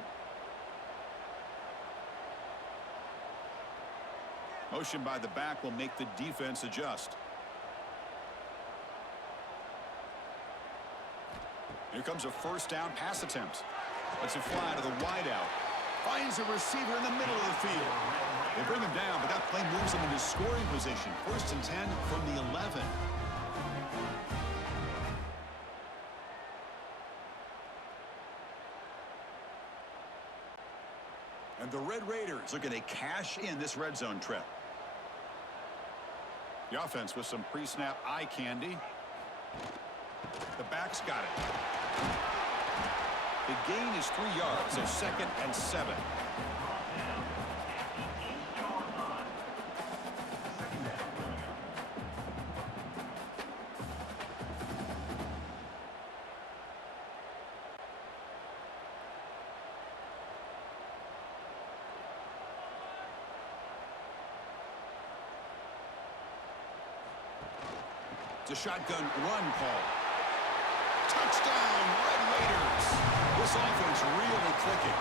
Motion by the back will make the defense adjust. Here comes a first down pass attempt. Lets it fly to the wideout. Finds a receiver in the middle of the field. They bring him down, but that play moves him into scoring position. 1st and 10 from the 11. And the Red Raiders looking to cash in this red zone trip. The offense with some pre-snap eye candy. The back's got it. The gain is 3 yards, so 2nd and 7. It's a shotgun run call. Touchdown, Red Raiders. This offense really clicking.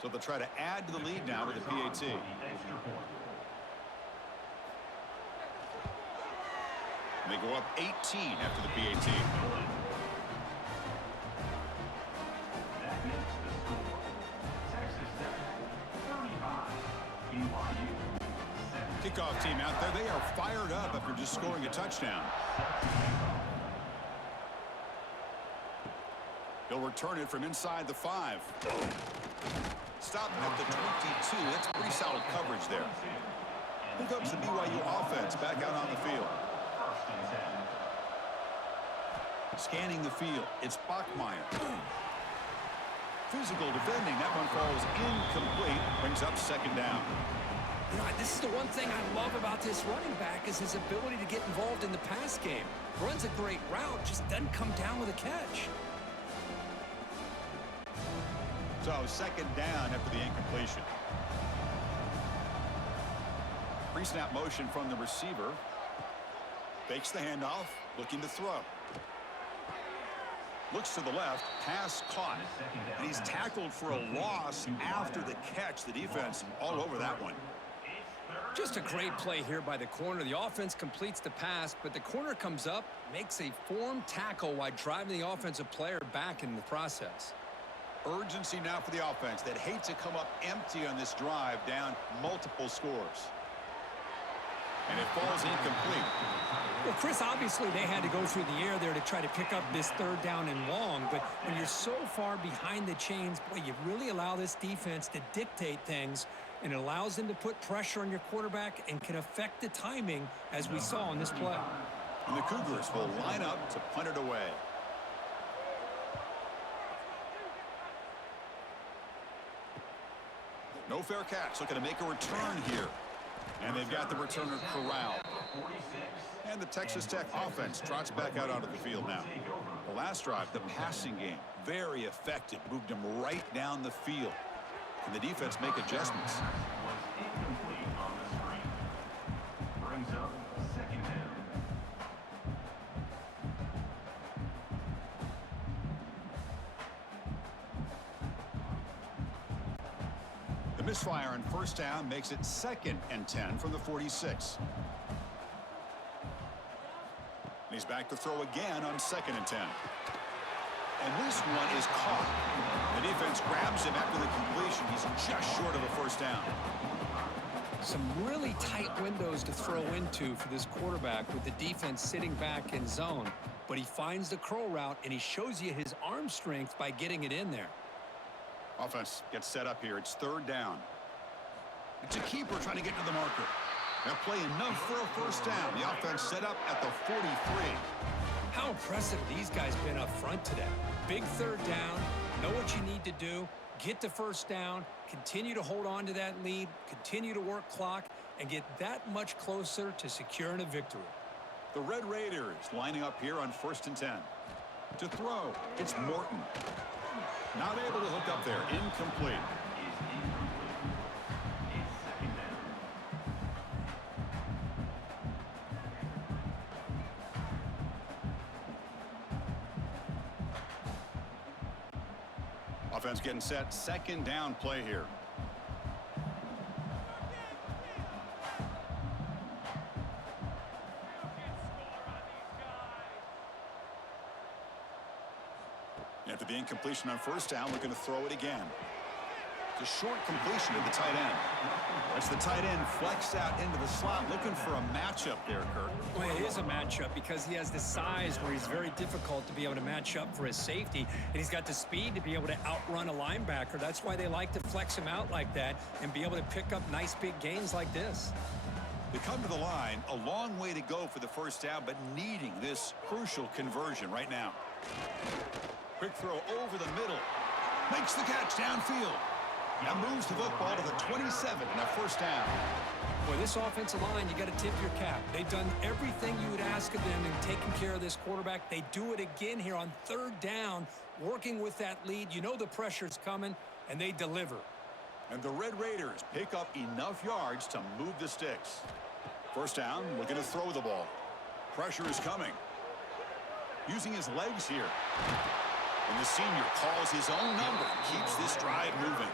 So they'll try to add to the lead now with the PAT. And they go up 18 after the PAT. That makes the score. Texas Tech 35, BYU 7. Kickoff team out there. They are fired up after just scoring a touchdown. He'll return it from inside the 5. Stop at the 22. That's pretty solid coverage there. Here comes the BYU offense back out on the field. Scanning the field. It's Bachmeier. Physical defending. That one falls incomplete. Brings up 2nd down. You know, this is the one thing I love about this running back is his ability to get involved in the pass game. Runs a great route, just doesn't come down with a catch. So 2nd down after the incompletion. Pre-snap motion from the receiver. Fakes the handoff, looking to throw. Looks to the left, pass caught. And he's tackled for a loss after the catch. The defense all over that one. Just a great play here by the corner. The offense completes the pass, but the corner comes up, makes a form tackle while driving the offensive player back in the process. Urgency now for the offense that hates to come up empty on this drive, down multiple scores. And it falls incomplete. Well, Chris, obviously they had to go through the air there to try to pick up this 3rd down and long, but when you're so far behind the chains, boy, you really allow this defense to dictate things, and it allows them to put pressure on your quarterback and can affect the timing, as we saw in this play. And the Cougars will line up to punt it away. No fair catch. Looking to make a return here. And they've got the returner corralled. And the Texas Tech offense trots back out onto the field now. The last drive, the passing game, very effective. Moved them right down the field. Can the defense make adjustments? Was incomplete on the screen. Brings up 2nd down. The misfire on 1st down makes it 2nd and 10 from the 46. And he's back to throw again on 2nd and 10. And this one is caught. The defense grabs him after the completion. He's just short of a 1st down. Some really tight windows to throw into for this quarterback with the defense sitting back in zone. But he finds the curl route, and he shows you his arm strength by getting it in there. Offense gets set up here. It's 3rd down. It's a keeper trying to get to the marker. That play enough for a first down. The offense set up at the 43. How impressive these guys been up front today. Big third down. Know what you need to do. Get the first down. Continue to hold on to that lead. Continue to work clock. And get that much closer to securing a victory. The Red Raiders lining up here on 1st and 10. To throw, it's Morton. Not able to hook up there. Incomplete. Offense getting set. 2nd down play here. After the incompletion on 1st down, looking to throw it again. It's a short completion to the tight end. That's the tight end flexed out into the slot, looking for a matchup there, Kirk. Well, it is a matchup because he has the size where he's very difficult to be able to match up for his safety, and he's got the speed to be able to outrun a linebacker. That's why they like to flex him out like that and be able to pick up nice big gains like this. They come to the line, a long way to go for the first down, but needing this crucial conversion right now. Quick throw over the middle. Makes the catch downfield. Now moves the football to the 27 and a first down. Boy, this offensive line, you got to tip your cap. They've done everything you would ask of them in taking care of this quarterback. They do it again here on 3rd down, working with that lead. You know the pressure's coming, and they deliver. And the Red Raiders pick up enough yards to move the sticks. First down, looking to throw the ball. Pressure is coming. Using his legs here. And the senior calls his own number and keeps this drive moving.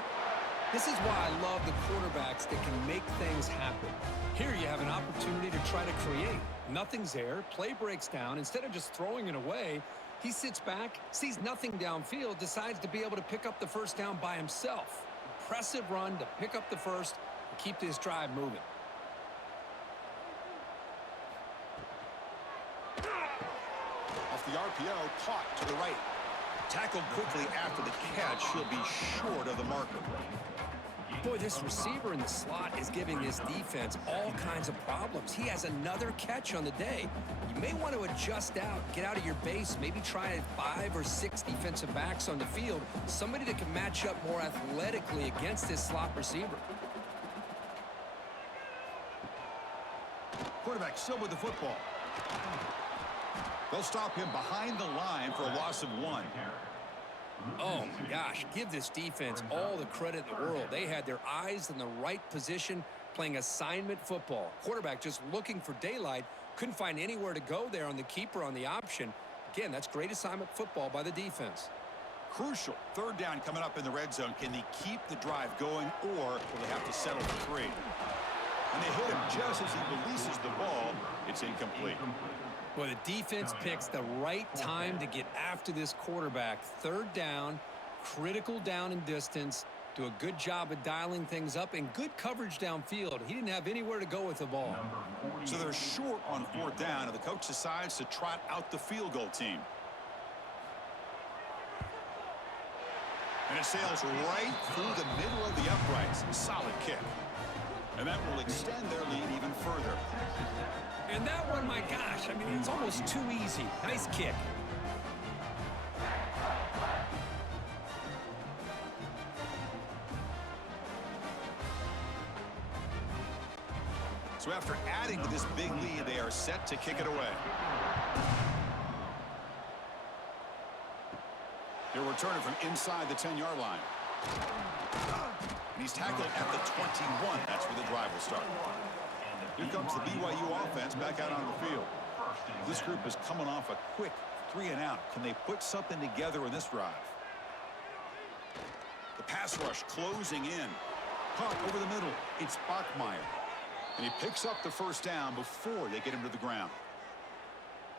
This is why I love the quarterbacks that can make things happen. Here you have an opportunity to try to create. Nothing's there. Play breaks down. Instead of just throwing it away, he sits back, sees nothing downfield, decides to be able to pick up the first down by himself. Impressive run to pick up the first and keep this drive moving. Off the RPO, caught to the right. Tackled quickly after the catch. He'll be short of the marker. Boy, this receiver in the slot is giving this defense all kinds of problems. He has another catch on the day. You may want to adjust out, get out of your base, maybe try 5 or 6 defensive backs on the field, somebody that can match up more athletically against this slot receiver. Quarterback still with the football. They'll stop him behind the line for a loss of 1. Oh, my gosh. Give this defense all the credit in the world. They had their eyes in the right position, playing assignment football. Quarterback just looking for daylight. Couldn't find anywhere to go there on the keeper on the option. Again, that's great assignment football by the defense. Crucial. 3rd down coming up in the red zone. Can they keep the drive going, or will they have to settle for 3? And they hit him just as he releases the ball. It's incomplete. Well, the defense picks the right time to get after this quarterback. 3rd down, critical down and distance. Do a good job of dialing things up and good coverage downfield. He didn't have anywhere to go with the ball. So they're short on 4th down, and the coach decides to trot out the field goal team. And it sails right through the middle of the uprights. Solid kick. And that will extend their lead even further. And that one, my gosh, I mean, it's almost too easy. Nice kick. So after adding to this big lead, they are set to kick it away. He'll return it from inside the 10-yard line. And he's tackled at the 21. That's where the drive will start. Here comes the BYU offense back out on the field. This group is coming off a quick 3-and-out. Can they put something together in this drive? The pass rush closing in. Caught over the middle. It's Bachmeier. And he picks up the first down before they get him to the ground.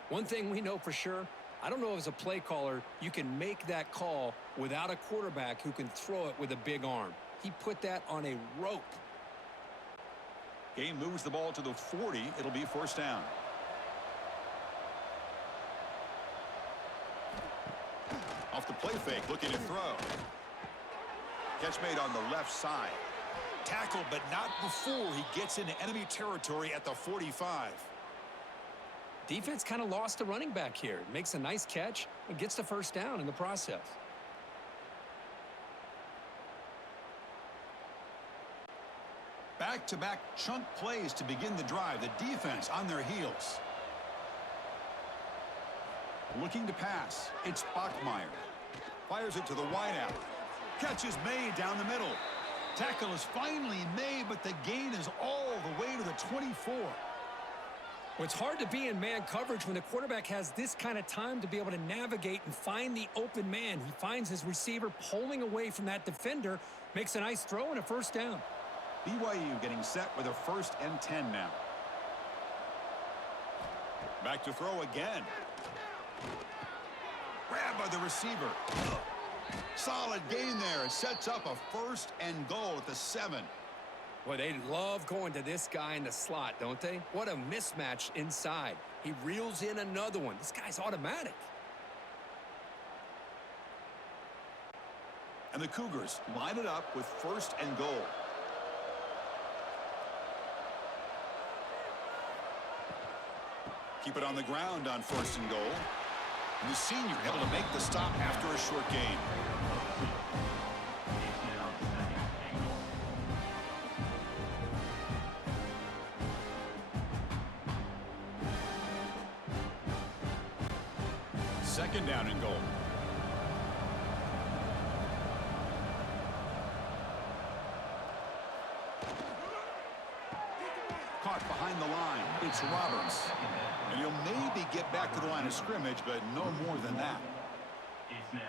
One thing we know for sure, I don't know if as a play caller you can make that call without a quarterback who can throw it with a big arm. He put that on a rope. Game moves the ball to the 40. It'll be first down. Off the play fake, looking to throw. Catch made on the left side. Tackle, but not before he gets into enemy territory at the 45. Defense kind of lost the running back here. Makes a nice catch and gets the first down in the process. Back-to-back chunk plays to begin the drive. The defense on their heels. Looking to pass. It's Bachmeier. Fires it to the wideout. Catch is made down the middle. Tackle is finally made, but the gain is all the way to the 24. Well, it's hard to be in man coverage when the quarterback has this kind of time to be able to navigate and find the open man. He finds his receiver pulling away from that defender, makes a nice throw and a first down. BYU getting set with a 1st and 10 now. Back to throw again. Grab by the receiver. Solid gain there. It sets up a 1st and goal at the 7. Well, they love going to this guy in the slot, don't they? What a mismatch inside. He reels in another one. This guy's automatic. And the Cougars line it up with 1st and goal. Keep it on the ground on 1st and goal. And the senior able to make the stop after a short gain. Second down and goal. Caught behind the line. It's Roberts. And he'll maybe get back to the line of scrimmage, but no more than that.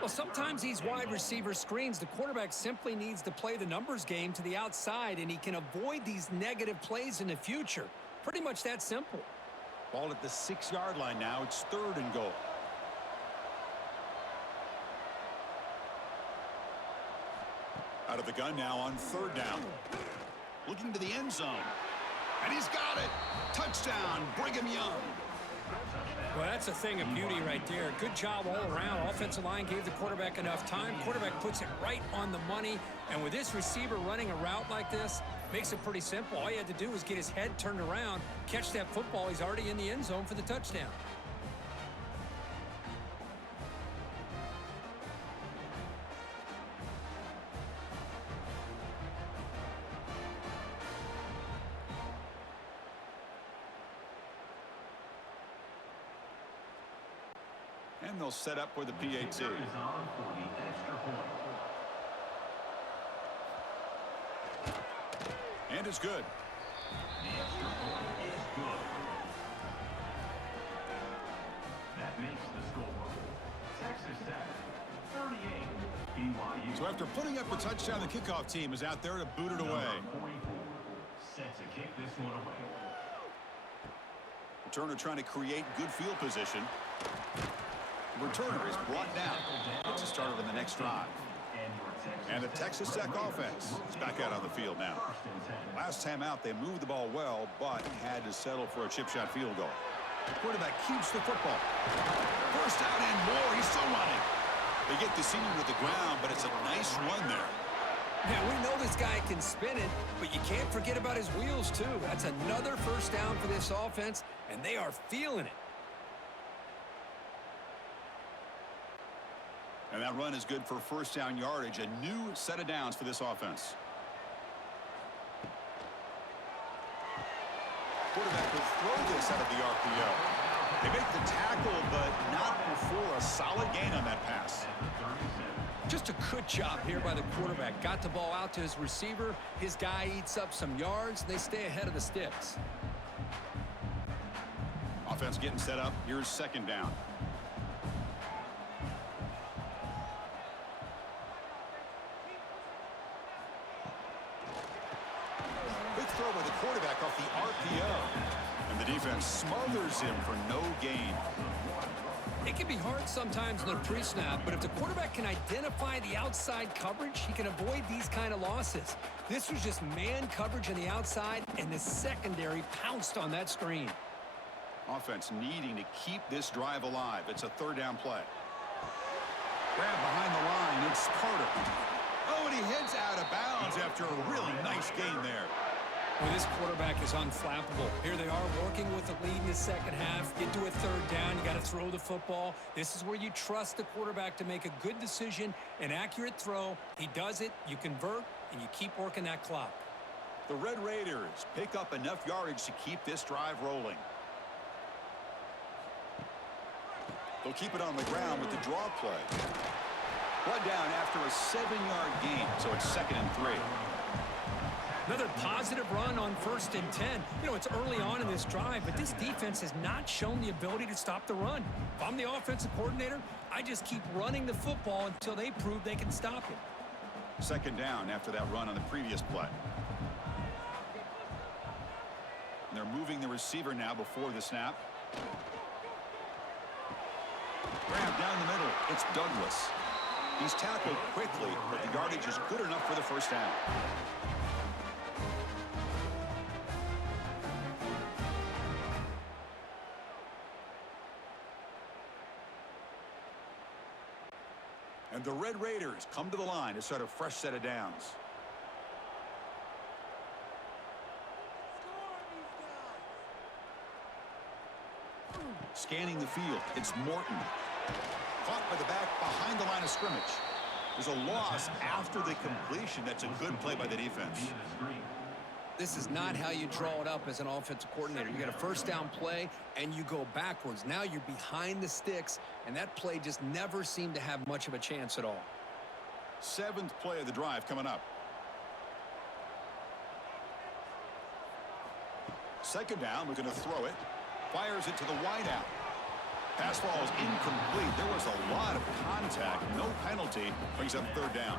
Well, sometimes these wide receiver screens, the quarterback simply needs to play the numbers game to the outside, and he can avoid these negative plays in the future. Pretty much that simple. Ball at the 6-yard line now. It's 3rd and goal. Out of the gun now on 3rd down. Looking to the end zone. And he's got it. Touchdown, Brigham Young. Well, that's a thing of beauty right there. Good job all around. Offensive line gave the quarterback enough time. Quarterback puts it right on the money. And with this receiver running a route like this, makes it pretty simple. All you had to do was get his head turned around, catch that football. He's already in the end zone for the touchdown. And they'll set up with a PAT. And it's good. That makes the score. Texas Tech, 38. BYU. So after putting up a touchdown, the kickoff team is out there to boot it away. Set to kick this one away. Returner trying to create good field position. The returner is brought down. It's a starter in the next drive. And the Texas Tech offense is back out on the field now. Last time out, they moved the ball well, but had to settle for a chip shot field goal. The quarterback keeps the football. First down and more. He's still running. They get the senior to the ground, but it's a nice run there. Yeah, we know this guy can spin it, but you can't forget about his wheels, too. That's another first down for this offense, and they are feeling it. And that run is good for first down yardage. A new set of downs for this offense. Quarterback will throw this out of the RPO. They make the tackle, but not before a solid gain on that pass. Just a good job here by the quarterback. Got the ball out to his receiver. His guy eats up some yards. They stay ahead of the sticks. Offense getting set up. Here's second down. Big throw by the quarterback off the RPO. And the defense smothers him for no gain. It can be hard sometimes in the pre-snap, but if the quarterback can identify the outside coverage, he can avoid these kind of losses. This was just man coverage on the outside, and the secondary pounced on that screen. Offense needing to keep this drive alive. It's a third down play. Grab behind the line. It's Carter. Oh, and he heads out of bounds after a really nice gain there. Well, this quarterback is unflappable. Here they are working with the lead in the second half. Get to a third down, you got to throw the football. This is where you trust the quarterback to make a good decision, an accurate throw. He does it, you convert, and you keep working that clock. The Red Raiders pick up enough yardage to keep this drive rolling. They'll keep it on the ground with the draw play. One down after a 7-yard gain, so it's 2nd and 3. Another positive run on 1st and 10. You know, it's early on in this drive, but this defense has not shown the ability to stop the run. If I'm the offensive coordinator, I just keep running the football until they prove they can stop it. 2nd down after that run on the previous play. And they're moving the receiver now before the snap. Grab down the middle. It's Douglas. He's tackled quickly, but the yardage is good enough for the first down. And the Red Raiders come to the line to start a fresh set of downs. Scanning the field, it's Morton. Caught by the back behind the line of scrimmage. There's a loss after the completion. That's a good play by the defense. This is not how you draw it up as an offensive coordinator. You got a first down play, and you go backwards. Now you're behind the sticks, and that play just never seemed to have much of a chance at all. 7th play of the drive coming up. 2nd down, looking to throw it. Fires it to the wideout. Pass ball is incomplete. There was a lot of contact. No penalty. Brings up 3rd down.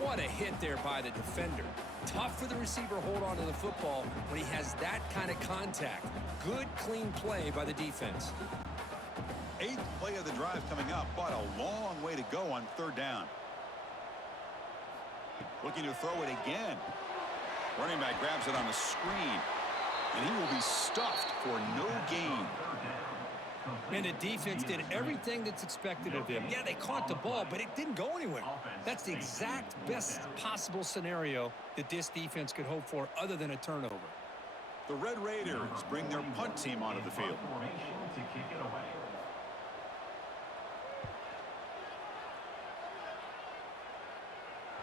What a hit there by the defender. Tough for the receiver to hold on to the football when he has that kind of contact. Good, clean play by the defense. 8th play of the drive coming up, but a long way to go on 3rd down. Looking to throw it again. Running back grabs it on the screen, and he will be stuffed for no gain. And the defense did everything that's expected of them. Yeah, they caught the ball, but it didn't go anywhere. That's the exact best possible scenario that this defense could hope for other than a turnover. The Red Raiders bring their punt team onto the field.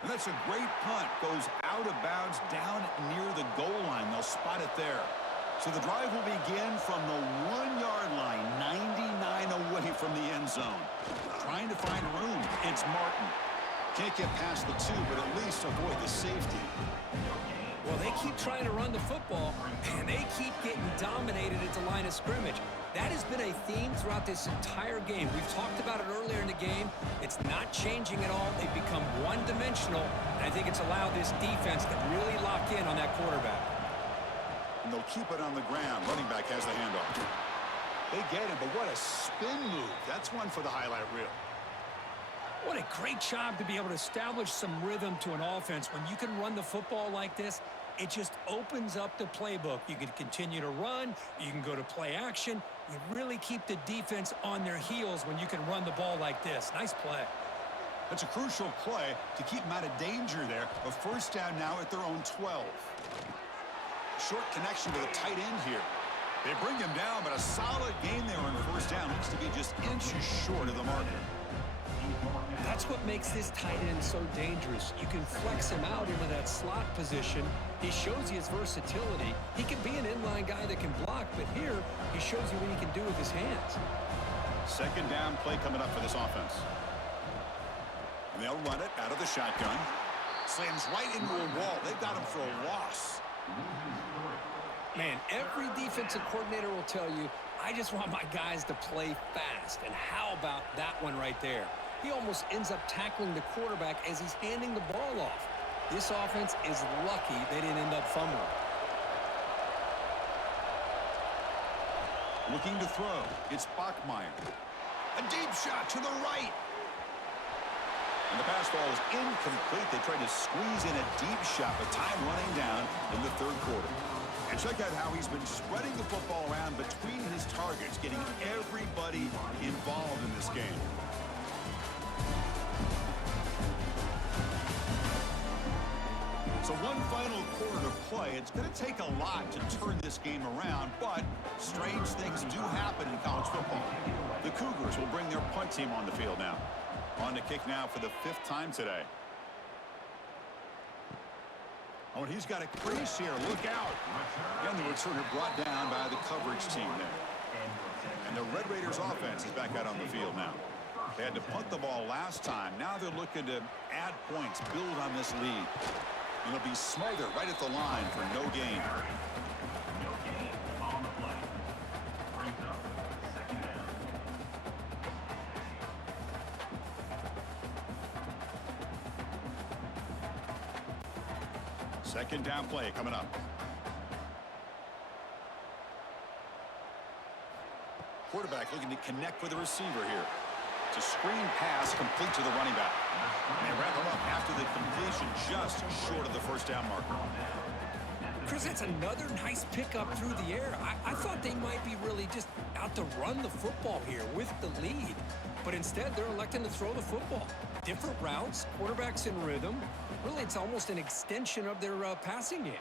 And that's a great punt. Goes out of bounds down near the goal line. They'll spot it there. So the drive will begin from the 1-yard line, 99 away from the end zone. Trying to find room. It's Martin. Can't get past the 2, but at least avoid the safety. Well, they keep trying to run the football, and they keep getting dominated at the line of scrimmage. That has been a theme throughout this entire game. We've talked about it earlier in the game. It's not changing at all. They've become one-dimensional, and I think it's allowed this defense to really lock in on that quarterback. And they'll keep it on the ground. Running back has the handoff. They get it, but what a spin move. That's one for the highlight reel. What a great job to be able to establish some rhythm to an offense. When you can run the football like this, it just opens up the playbook. You can continue to run. You can go to play action. You really keep the defense on their heels when you can run the ball like this. Nice play. That's a crucial play to keep them out of danger there. A first down now at their own 12. Short connection to the tight end here. They bring him down, but a solid gain there on first down. Looks to be just inches short of the mark. That's what makes this tight end so dangerous. You can flex him out into that slot position. He shows you his versatility. He can be an inline guy that can block, but here he shows you what he can do with his hands. 2nd down play coming up for this offense. And they'll run it out of the shotgun. Slams right into a wall. They've got him for a loss. Man, every defensive coordinator will tell you, I just want my guys to play fast. And how about that one right there? He almost ends up tackling the quarterback as he's handing the ball off. This offense is lucky they didn't end up fumbling. Looking to throw. It's Bachmeier. A deep shot to the right. And the pass ball is incomplete. They tried to squeeze in a deep shot, but time running down in the 3rd quarter. And check out how he's been spreading the football around between his targets, getting everybody involved in this game. So one final quarter to play. It's going to take a lot to turn this game around, but strange things do happen in college football. The Cougars will bring their punt team on the field now. On to kick now for the 5th time today. Oh, and he's got a crease here. Look out. Again, the returner brought down by the coverage team there. And the Red Raiders offense is back out on the field now. They had to punt the ball last time. Now they're looking to add points, build on this lead. And it'll be Smolder right at the line for no gain. No gain on the play. Brings up 2nd down. Second down play coming up. Quarterback looking to connect with the receiver here. It's a screen pass complete to the running back. And they wrap him up after the completion just short of the first down marker. Chris, that's another nice pickup through the air. I thought they might be really just out to run the football here with the lead. But instead, they're electing to throw the football. Different routes, quarterbacks in rhythm. Really, it's almost an extension of their passing game.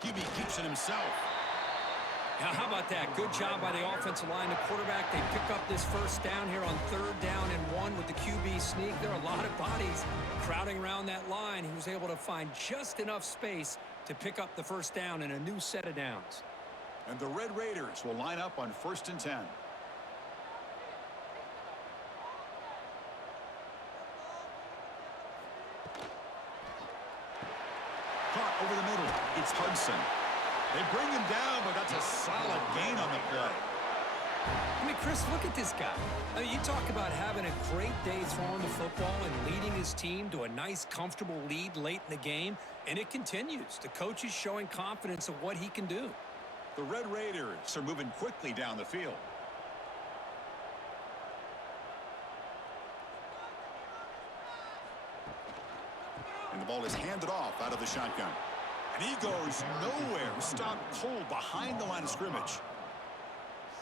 QB keeps it himself. Now, how about that? Good job by the offensive line. The quarterback, they pick up this first down here on 3rd down and 1 with the QB sneak. There are a lot of bodies crowding around that line. He was able to find just enough space to pick up the first down in a new set of downs. And the Red Raiders will line up on 1st and 10. Caught over the middle. It's Hudson. They bring him down, but that's a solid gain on the play. I mean, Chris, look at this guy. I mean, you talk about having a great day throwing the football and leading his team to a nice, comfortable lead late in the game, and it continues. The coach is showing confidence of what he can do. The Red Raiders are moving quickly down the field. And the ball is handed off out of the shotgun. And he goes nowhere. Stopped cold behind the line of scrimmage.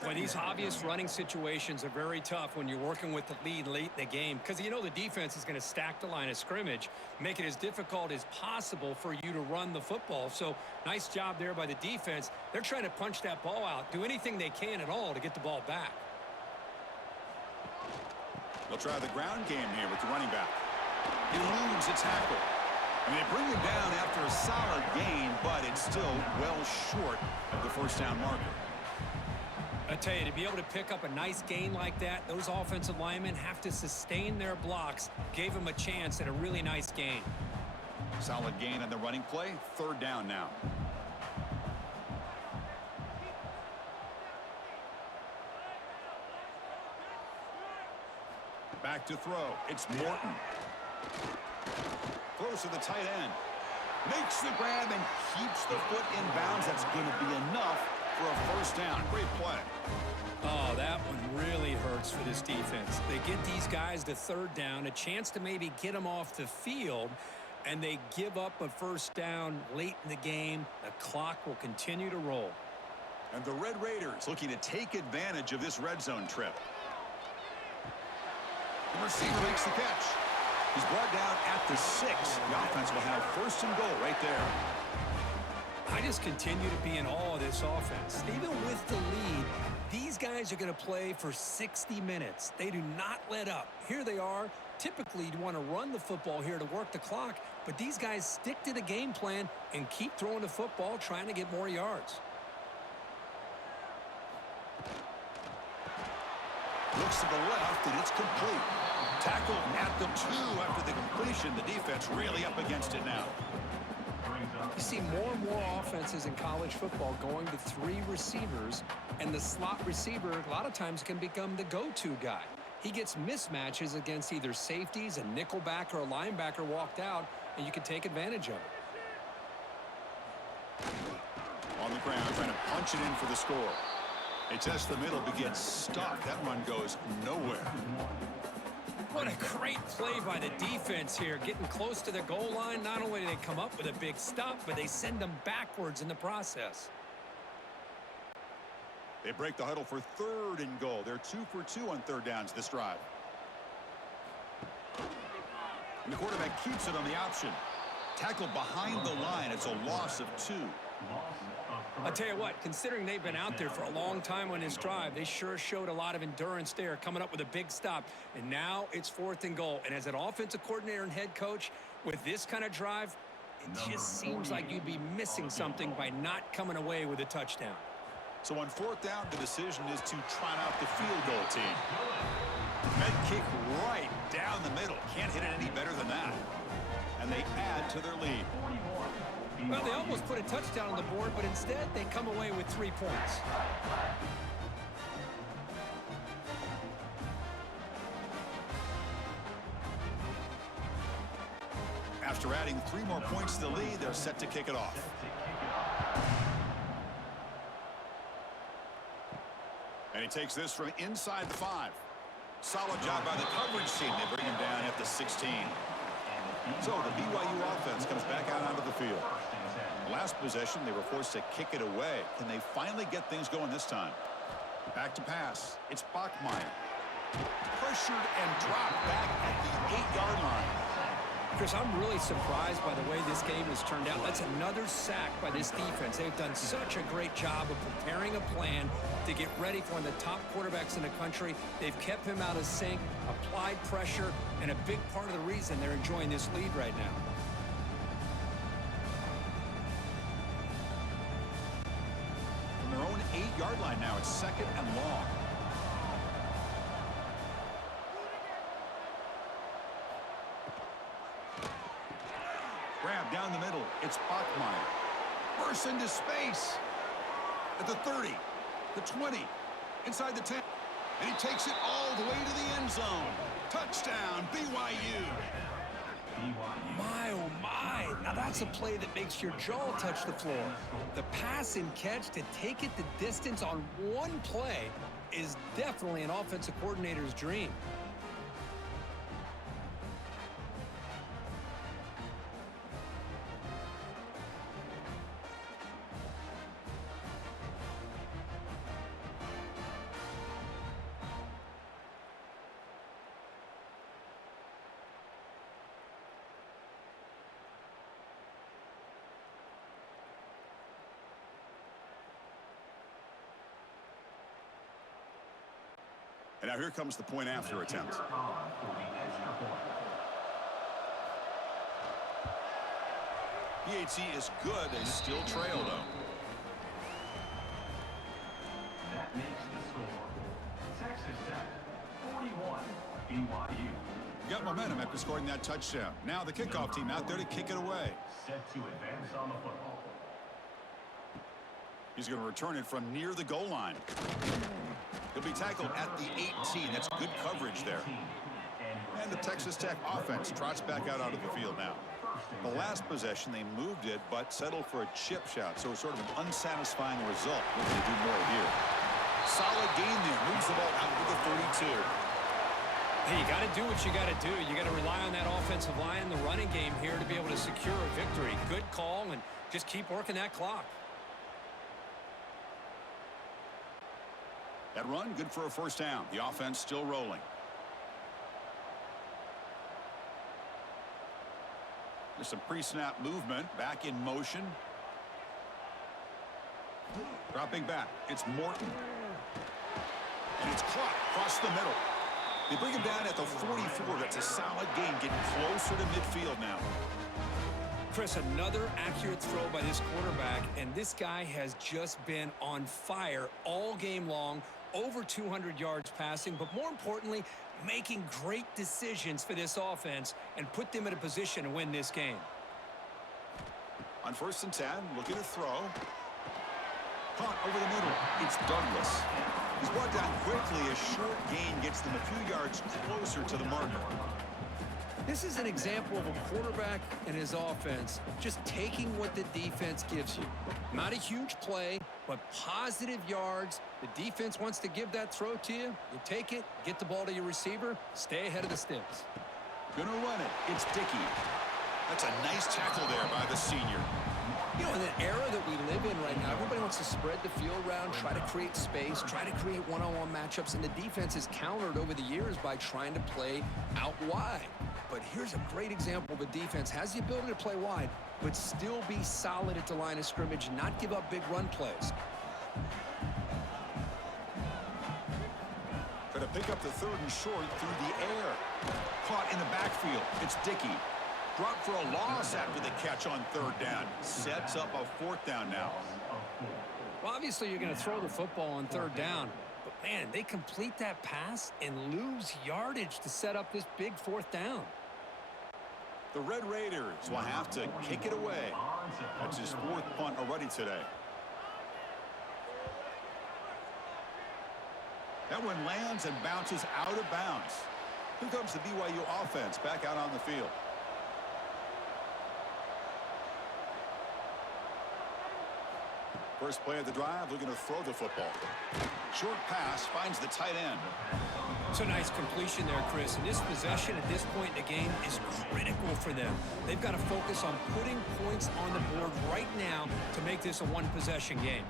Well, these obvious running situations are very tough when you're working with the lead late in the game because you know the defense is going to stack the line of scrimmage, make it as difficult as possible for you to run the football. So nice job there by the defense. They're trying to punch that ball out, do anything they can at all to get the ball back. They'll try the ground game here with the running back. He eludes a tackle. And they bring him down after a solid gain, but it's still well short of the first down marker. I tell you, to be able to pick up a nice gain like that, those offensive linemen have to sustain their blocks. Gave him a chance at a really nice gain. Solid gain on the running play. 3rd down now. Back to throw. It's Morton. Throws to the tight end. Makes the grab and keeps the foot in bounds. That's going to be enough for a first down. Great play. Oh, that one really hurts for this defense. They get these guys to 3rd down, a chance to maybe get them off the field, and they give up a first down late in the game. The clock will continue to roll. And the Red Raiders looking to take advantage of this red zone trip. The receiver makes the catch. He's brought down at the 6. The offense will have 1st and goal right there. I just continue to be in awe of this offense. Even with the lead, these guys are going to play for 60 minutes. They do not let up. Here they are. Typically, you want to run the football here to work the clock, but these guys stick to the game plan and keep throwing the football, trying to get more yards. Looks to the left, and it's complete. Tackled at the 2 after the completion. The defense really up against it now. You see more and more offenses in college football going to 3 receivers, and the slot receiver a lot of times can become the go-to guy. He gets mismatches against either safeties, a nickelback, or a linebacker walked out, and you can take advantage of it. On the ground, trying to punch it in for the score. They test the middle, begins stuck. That run goes nowhere. What a great play by the defense here, getting close to the goal line. Not only do they come up with a big stop, but they send them backwards in the process. They break the huddle for 3rd and goal. They're 2 for 2 on 3rd downs this drive. And the quarterback keeps it on the option. Tackled behind the line. It's a loss of 2. I'll tell you what, considering they've been out there for a long time on this drive, they sure showed a lot of endurance there, coming up with a big stop. And now it's 4th and goal. And as an offensive coordinator and head coach, with this kind of drive, it just seems like you'd be missing something by not coming away with a touchdown. So on 4th down, the decision is to trot out the field goal team. Med kick right down the middle. Can't hit it any better than that. And they add to their lead. Well, they almost put a touchdown on the board, but instead they come away with 3 points. After adding 3 more points to the lead, they're set to kick it off. And he takes this from inside the 5. Solid job by the coverage team. They bring him down at the 16. So the BYU offense comes back out onto the field. Last possession, they were forced to kick it away. Can they finally get things going this time? Back to pass. It's Bachmeier. Pressured and dropped back at the 8-yard line. Chris, I'm really surprised by the way this game has turned out. That's another sack by this defense. They've done such a great job of preparing a plan to get ready for one of the top quarterbacks in the country. They've kept him out of sync, applied pressure, and a big part of the reason they're enjoying this lead right now. From their own 8-yard line now, it's 2nd and long. Grab down the middle. It's Bachmeier. Bursts into space. At the 30, the 20, inside the 10. And he takes it all the way to the end zone. Touchdown, BYU. My, oh my. Now that's a play that makes your jaw touch the floor. The pass and catch to take it the distance on one play is definitely an offensive coordinator's dream. And now here comes the point after attempt. PAT is good. They still trail, though. That makes the score. Texas Tech, 41, BYU. Got momentum after scoring that touchdown. Now the kickoff team out there to kick it away. Set to advance on the football. He's going to return it from near the goal line. He'll be tackled at the 18. That's good coverage there. And the Texas Tech offense trots back out onto the field now. The last possession, they moved it, but settled for a chip shot. So it's sort of an unsatisfying result. What can they do more here? Solid gain there. Moves the ball out to the 32. Hey, you got to do what you got to do. You got to rely on that offensive line, the running game here to be able to secure a victory. Good call, and just keep working that clock. That run, good for a first down. The offense still rolling. There's some pre-snap movement. Back in motion. Dropping back. It's Morton. And it's caught across the middle. They bring him down at the 44. That's a solid gain, getting closer to midfield now. Chris, another accurate throw by this quarterback, and this guy has just been on fire all game long. Over 200 yards passing, but more importantly, making great decisions for this offense and put them in a position to win this game. On 1st and 10, looking to throw. Caught over the middle. It's Douglas. He's brought down quickly. A short gain gets them a few yards closer to the marker. This is an example of a quarterback and his offense just taking what the defense gives you. Not a huge play, but positive yards. The defense wants to give that throw to you. You take it, get the ball to your receiver, stay ahead of the sticks. Gonna run it. It's Dickey. That's a nice tackle there by the senior. You know, in the era that we live in right now, everybody wants to spread the field around, try to create space, try to create one-on-one matchups, and the defense is countered over the years by trying to play out wide. But here's a great example of a defense has the ability to play wide, but still be solid at the line of scrimmage, not give up big run plays. Going to pick up the 3rd and short through the air. Caught in the backfield. It's Dickey. Dropped for a loss after the catch on 3rd down. Sets up a 4th down now. Well, obviously, you're going to throw the football on 3rd down. But, man, they complete that pass and lose yardage to set up this big 4th down. The Red Raiders will have to kick it away. That's his 4th punt already today. That one lands and bounces out of bounds. Here comes the BYU offense back out on the field. First play of the drive, looking to throw the football. Short pass finds the tight end. It's a nice completion there, Chris. And this possession at this point in the game is critical for them. They've got to focus on putting points on the board right now to make this a one-possession game.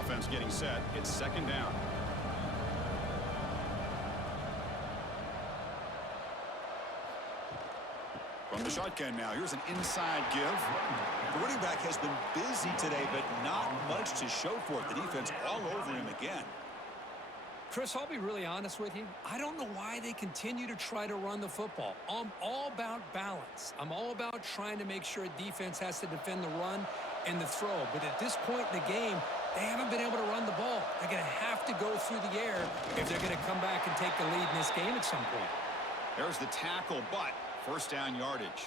Offense getting set. It's 2nd down. From the shotgun now, here's an inside give. The running back has been busy today, but not much to show for it. The defense all over him again. Chris, I'll be really honest with you. I don't know why they continue to try to run the football. I'm all about balance. I'm all about trying to make sure a defense has to defend the run and the throw. But at this point in the game, they haven't been able to run the ball. They're going to have to go through the air if they're going to come back and take the lead in this game at some point. There's the tackle, but 1st down yardage.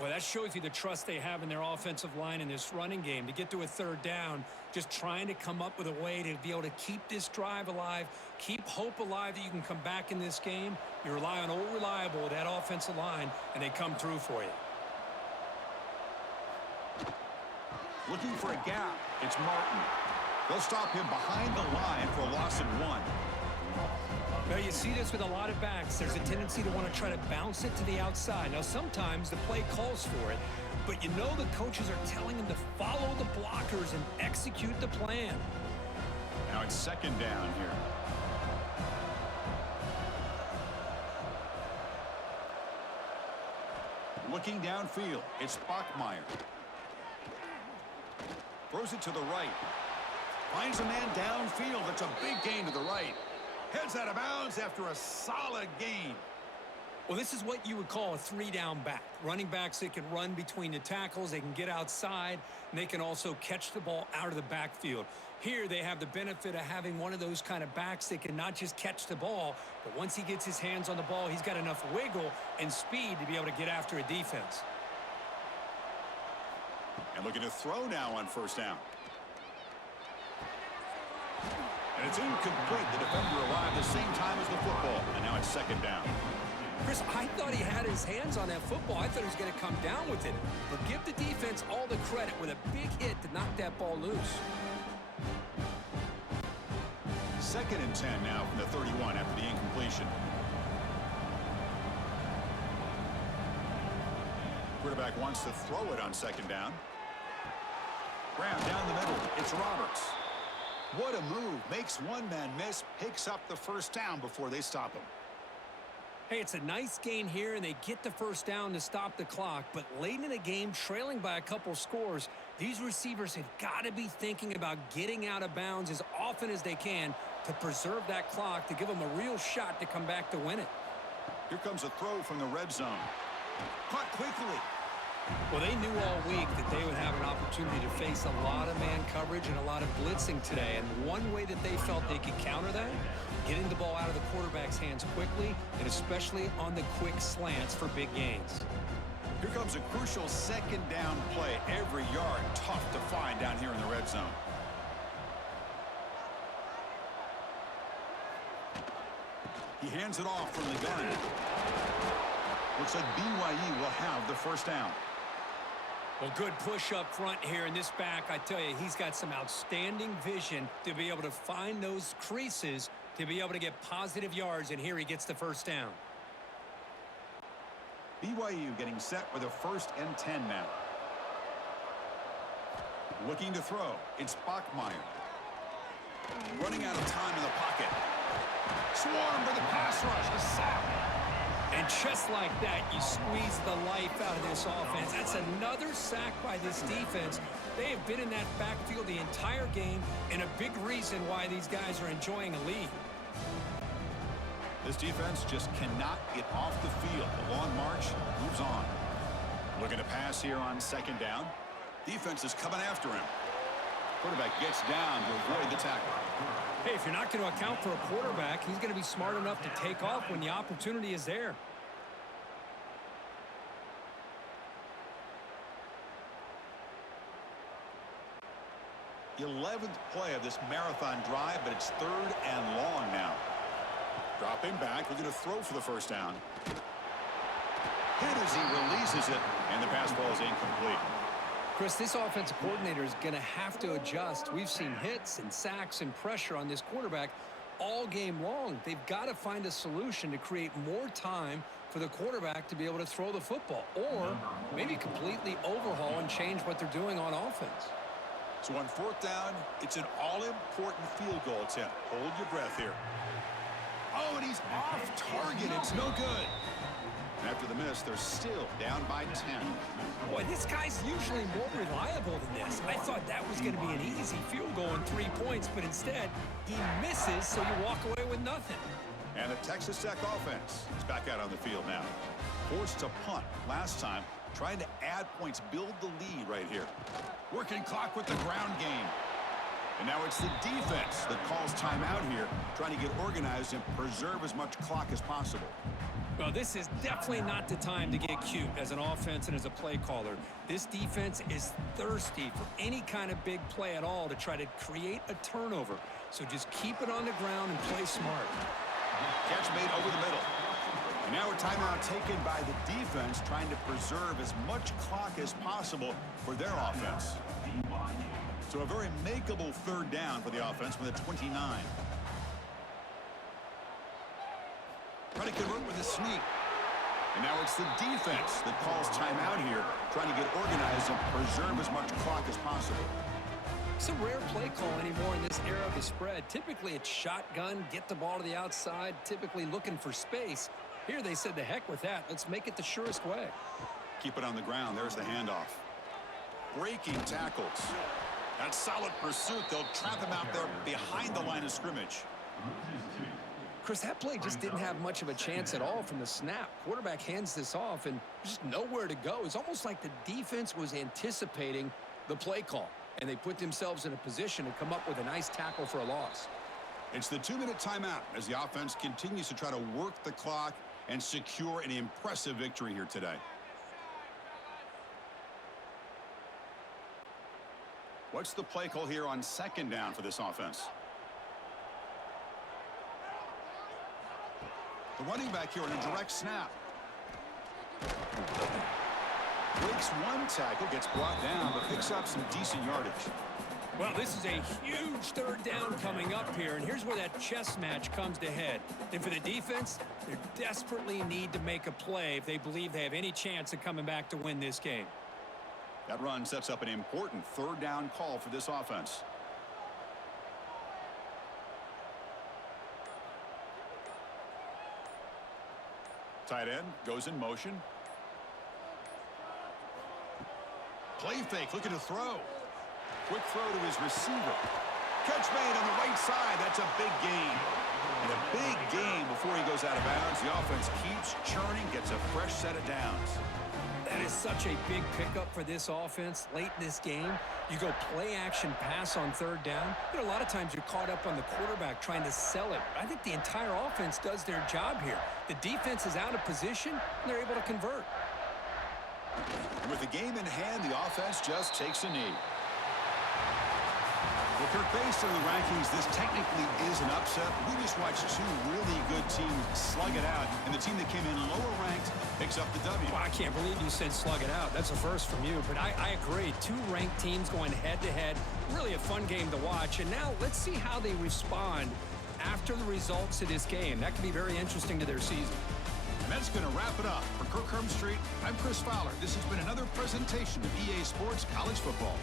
Well, that shows you the trust they have in their offensive line in this running game. To get to a 3rd down, just trying to come up with a way to be able to keep this drive alive, keep hope alive that you can come back in this game. You rely on old reliable, that offensive line, and they come through for you. Looking for a gap. It's Martin. They'll stop him behind the line for a loss of 1. Now, you see this with a lot of backs. There's a tendency to want to try to bounce it to the outside. Now, sometimes the play calls for it, but you know the coaches are telling them to follow the blockers and execute the plan. Now it's 2nd down here. Looking downfield, it's Bachmeyer. Throws it to the right. Finds a man downfield. It's a big gain to the right. Heads out of bounds after a solid gain. Well, this is what you would call a 3-down back. Running backs that can run between the tackles, they can get outside, and they can also catch the ball out of the backfield. Here they have the benefit of having one of those kind of backs that can not just catch the ball, but once he gets his hands on the ball, he's got enough wiggle and speed to be able to get after a defense. And looking to throw now on 1st down. And it's incomplete. The defender arrived the same time as the football. And now it's 2nd down. Chris, I thought he had his hands on that football. I thought he was going to come down with it. But give the defense all the credit with a big hit to knock that ball loose. 2nd and 10 now from the 31 after the incompletion. Quarterback wants to throw it on 2nd down. Graham down the middle. It's Roberts. What a move. Makes one man miss. Picks up the 1st down before they stop him. Hey, it's a nice gain here, and they get the 1st down to stop the clock. But late in the game, trailing by a couple scores, these receivers have got to be thinking about getting out of bounds as often as they can to preserve that clock, to give them a real shot to come back to win it. Here comes a throw from the red zone. Caught quickly. Well, they knew all week that they would have an opportunity to face a lot of man coverage and a lot of blitzing today. And one way that they felt they could counter that, getting the ball out of the quarterback's hands quickly, and especially on the quick slants for big gains. Here comes a crucial 2nd down play. Every yard tough to find down here in the red zone. He hands it off from the gun. Looks like BYU will have the 1st down. Well, good push up front here in this back. I tell you, he's got some outstanding vision to be able to find those creases to be able to get positive yards, and here he gets the 1st down. BYU getting set with a 1st and 10 now. Looking to throw. It's Bachmeier. Running out of time in the pocket. Swarm for the pass rush. A sack. And just like that, you squeeze the life out of this offense. That's another sack by this defense. They have been in that backfield the entire game, and a big reason why these guys are enjoying a lead. This defense just cannot get off the field. The long march moves on. Looking to pass here on 2nd down. Defense is coming after him. Quarterback gets down to avoid the tackle. Hey, if you're not going to account for a quarterback, he's going to be smart enough to take off when the opportunity is there. The 11th play of this marathon drive, but it's 3rd and long now. Dropping back, looking to throw for the 1st down. Hit as he releases it, and the pass ball is incomplete. Chris, this offensive coordinator is going to have to adjust. We've seen hits and sacks and pressure on this quarterback all game long. They've got to find a solution to create more time for the quarterback to be able to throw the football, or maybe completely overhaul and change what they're doing on offense. So on 4th down, it's an all-important field goal attempt. Hold your breath here. Oh, and he's off target. It's no good. After the miss, they're still down by 10. Boy, this guy's usually more reliable than this. I thought that was going to be an easy field goal and 3 points, but instead, he misses, so you walk away with nothing. And the Texas Tech offense is back out on the field now. Forced to punt last time, trying to add points, build the lead right here. Working clock with the ground game. And now it's the defense that calls timeout here, trying to get organized and preserve as much clock as possible. Well, this is definitely not the time to get cute as an offense and as a play caller. This defense is thirsty for any kind of big play at all to try to create a turnover. So just keep it on the ground and play smart. Catch made over the middle. And now a timeout taken by the defense, trying to preserve as much clock as possible for their offense. So a very makeable 3rd down for the offense with a 29. Trying to convert with a sneak. And now it's the defense that calls timeout here, trying to get organized and preserve as much clock as possible. It's a rare play call anymore in this era of the spread. Typically, it's shotgun, get the ball to the outside, typically looking for space. Here they said, the heck with that. Let's make it the surest way. Keep it on the ground. There's the handoff. Breaking tackles. That's solid pursuit. They'll trap him out there behind the line of scrimmage. Chris, that play just didn't have much of a chance at all from the snap. Quarterback hands this off and just nowhere to go. It's almost like the defense was anticipating the play call, and they put themselves in a position to come up with a nice tackle for a loss. It's the 2-minute timeout as the offense continues to try to work the clock and secure an impressive victory here today. What's the play call here on 2nd down for this offense? The running back here on a direct snap. Breaks one tackle, gets brought down, but picks up some decent yardage. Well, this is a huge 3rd down coming up here, and here's where that chess match comes to head. And for the defense, they desperately need to make a play if they believe they have any chance of coming back to win this game. That run sets up an important 3rd down call for this offense. Tight end goes in motion. Play fake, looking to throw. Quick throw to his receiver. Catch made on the right side. That's a big gain. And a big gain before he goes out of bounds. The offense keeps churning, gets a fresh set of downs. That is such a big pickup for this offense late in this game. You go play action pass on 3rd down. You know, a lot of times you're caught up on the quarterback trying to sell it. I think the entire offense does their job here. The defense is out of position, and they're able to convert. And with the game in hand, the offense just takes a knee. Well, Kirk, based on the rankings, this technically is an upset. We just watched 2 really good teams slug it out, and the team that came in lower ranked picks up the W. Well, I can't believe you said slug it out. That's a first from you, but I agree. 2 ranked teams going head-to-head. Really a fun game to watch, and now let's see how they respond after the results of this game. That could be very interesting to their season. And that's going to wrap it up for Kirkherm Street, I'm Chris Fowler. This has been another presentation of EA Sports College Football.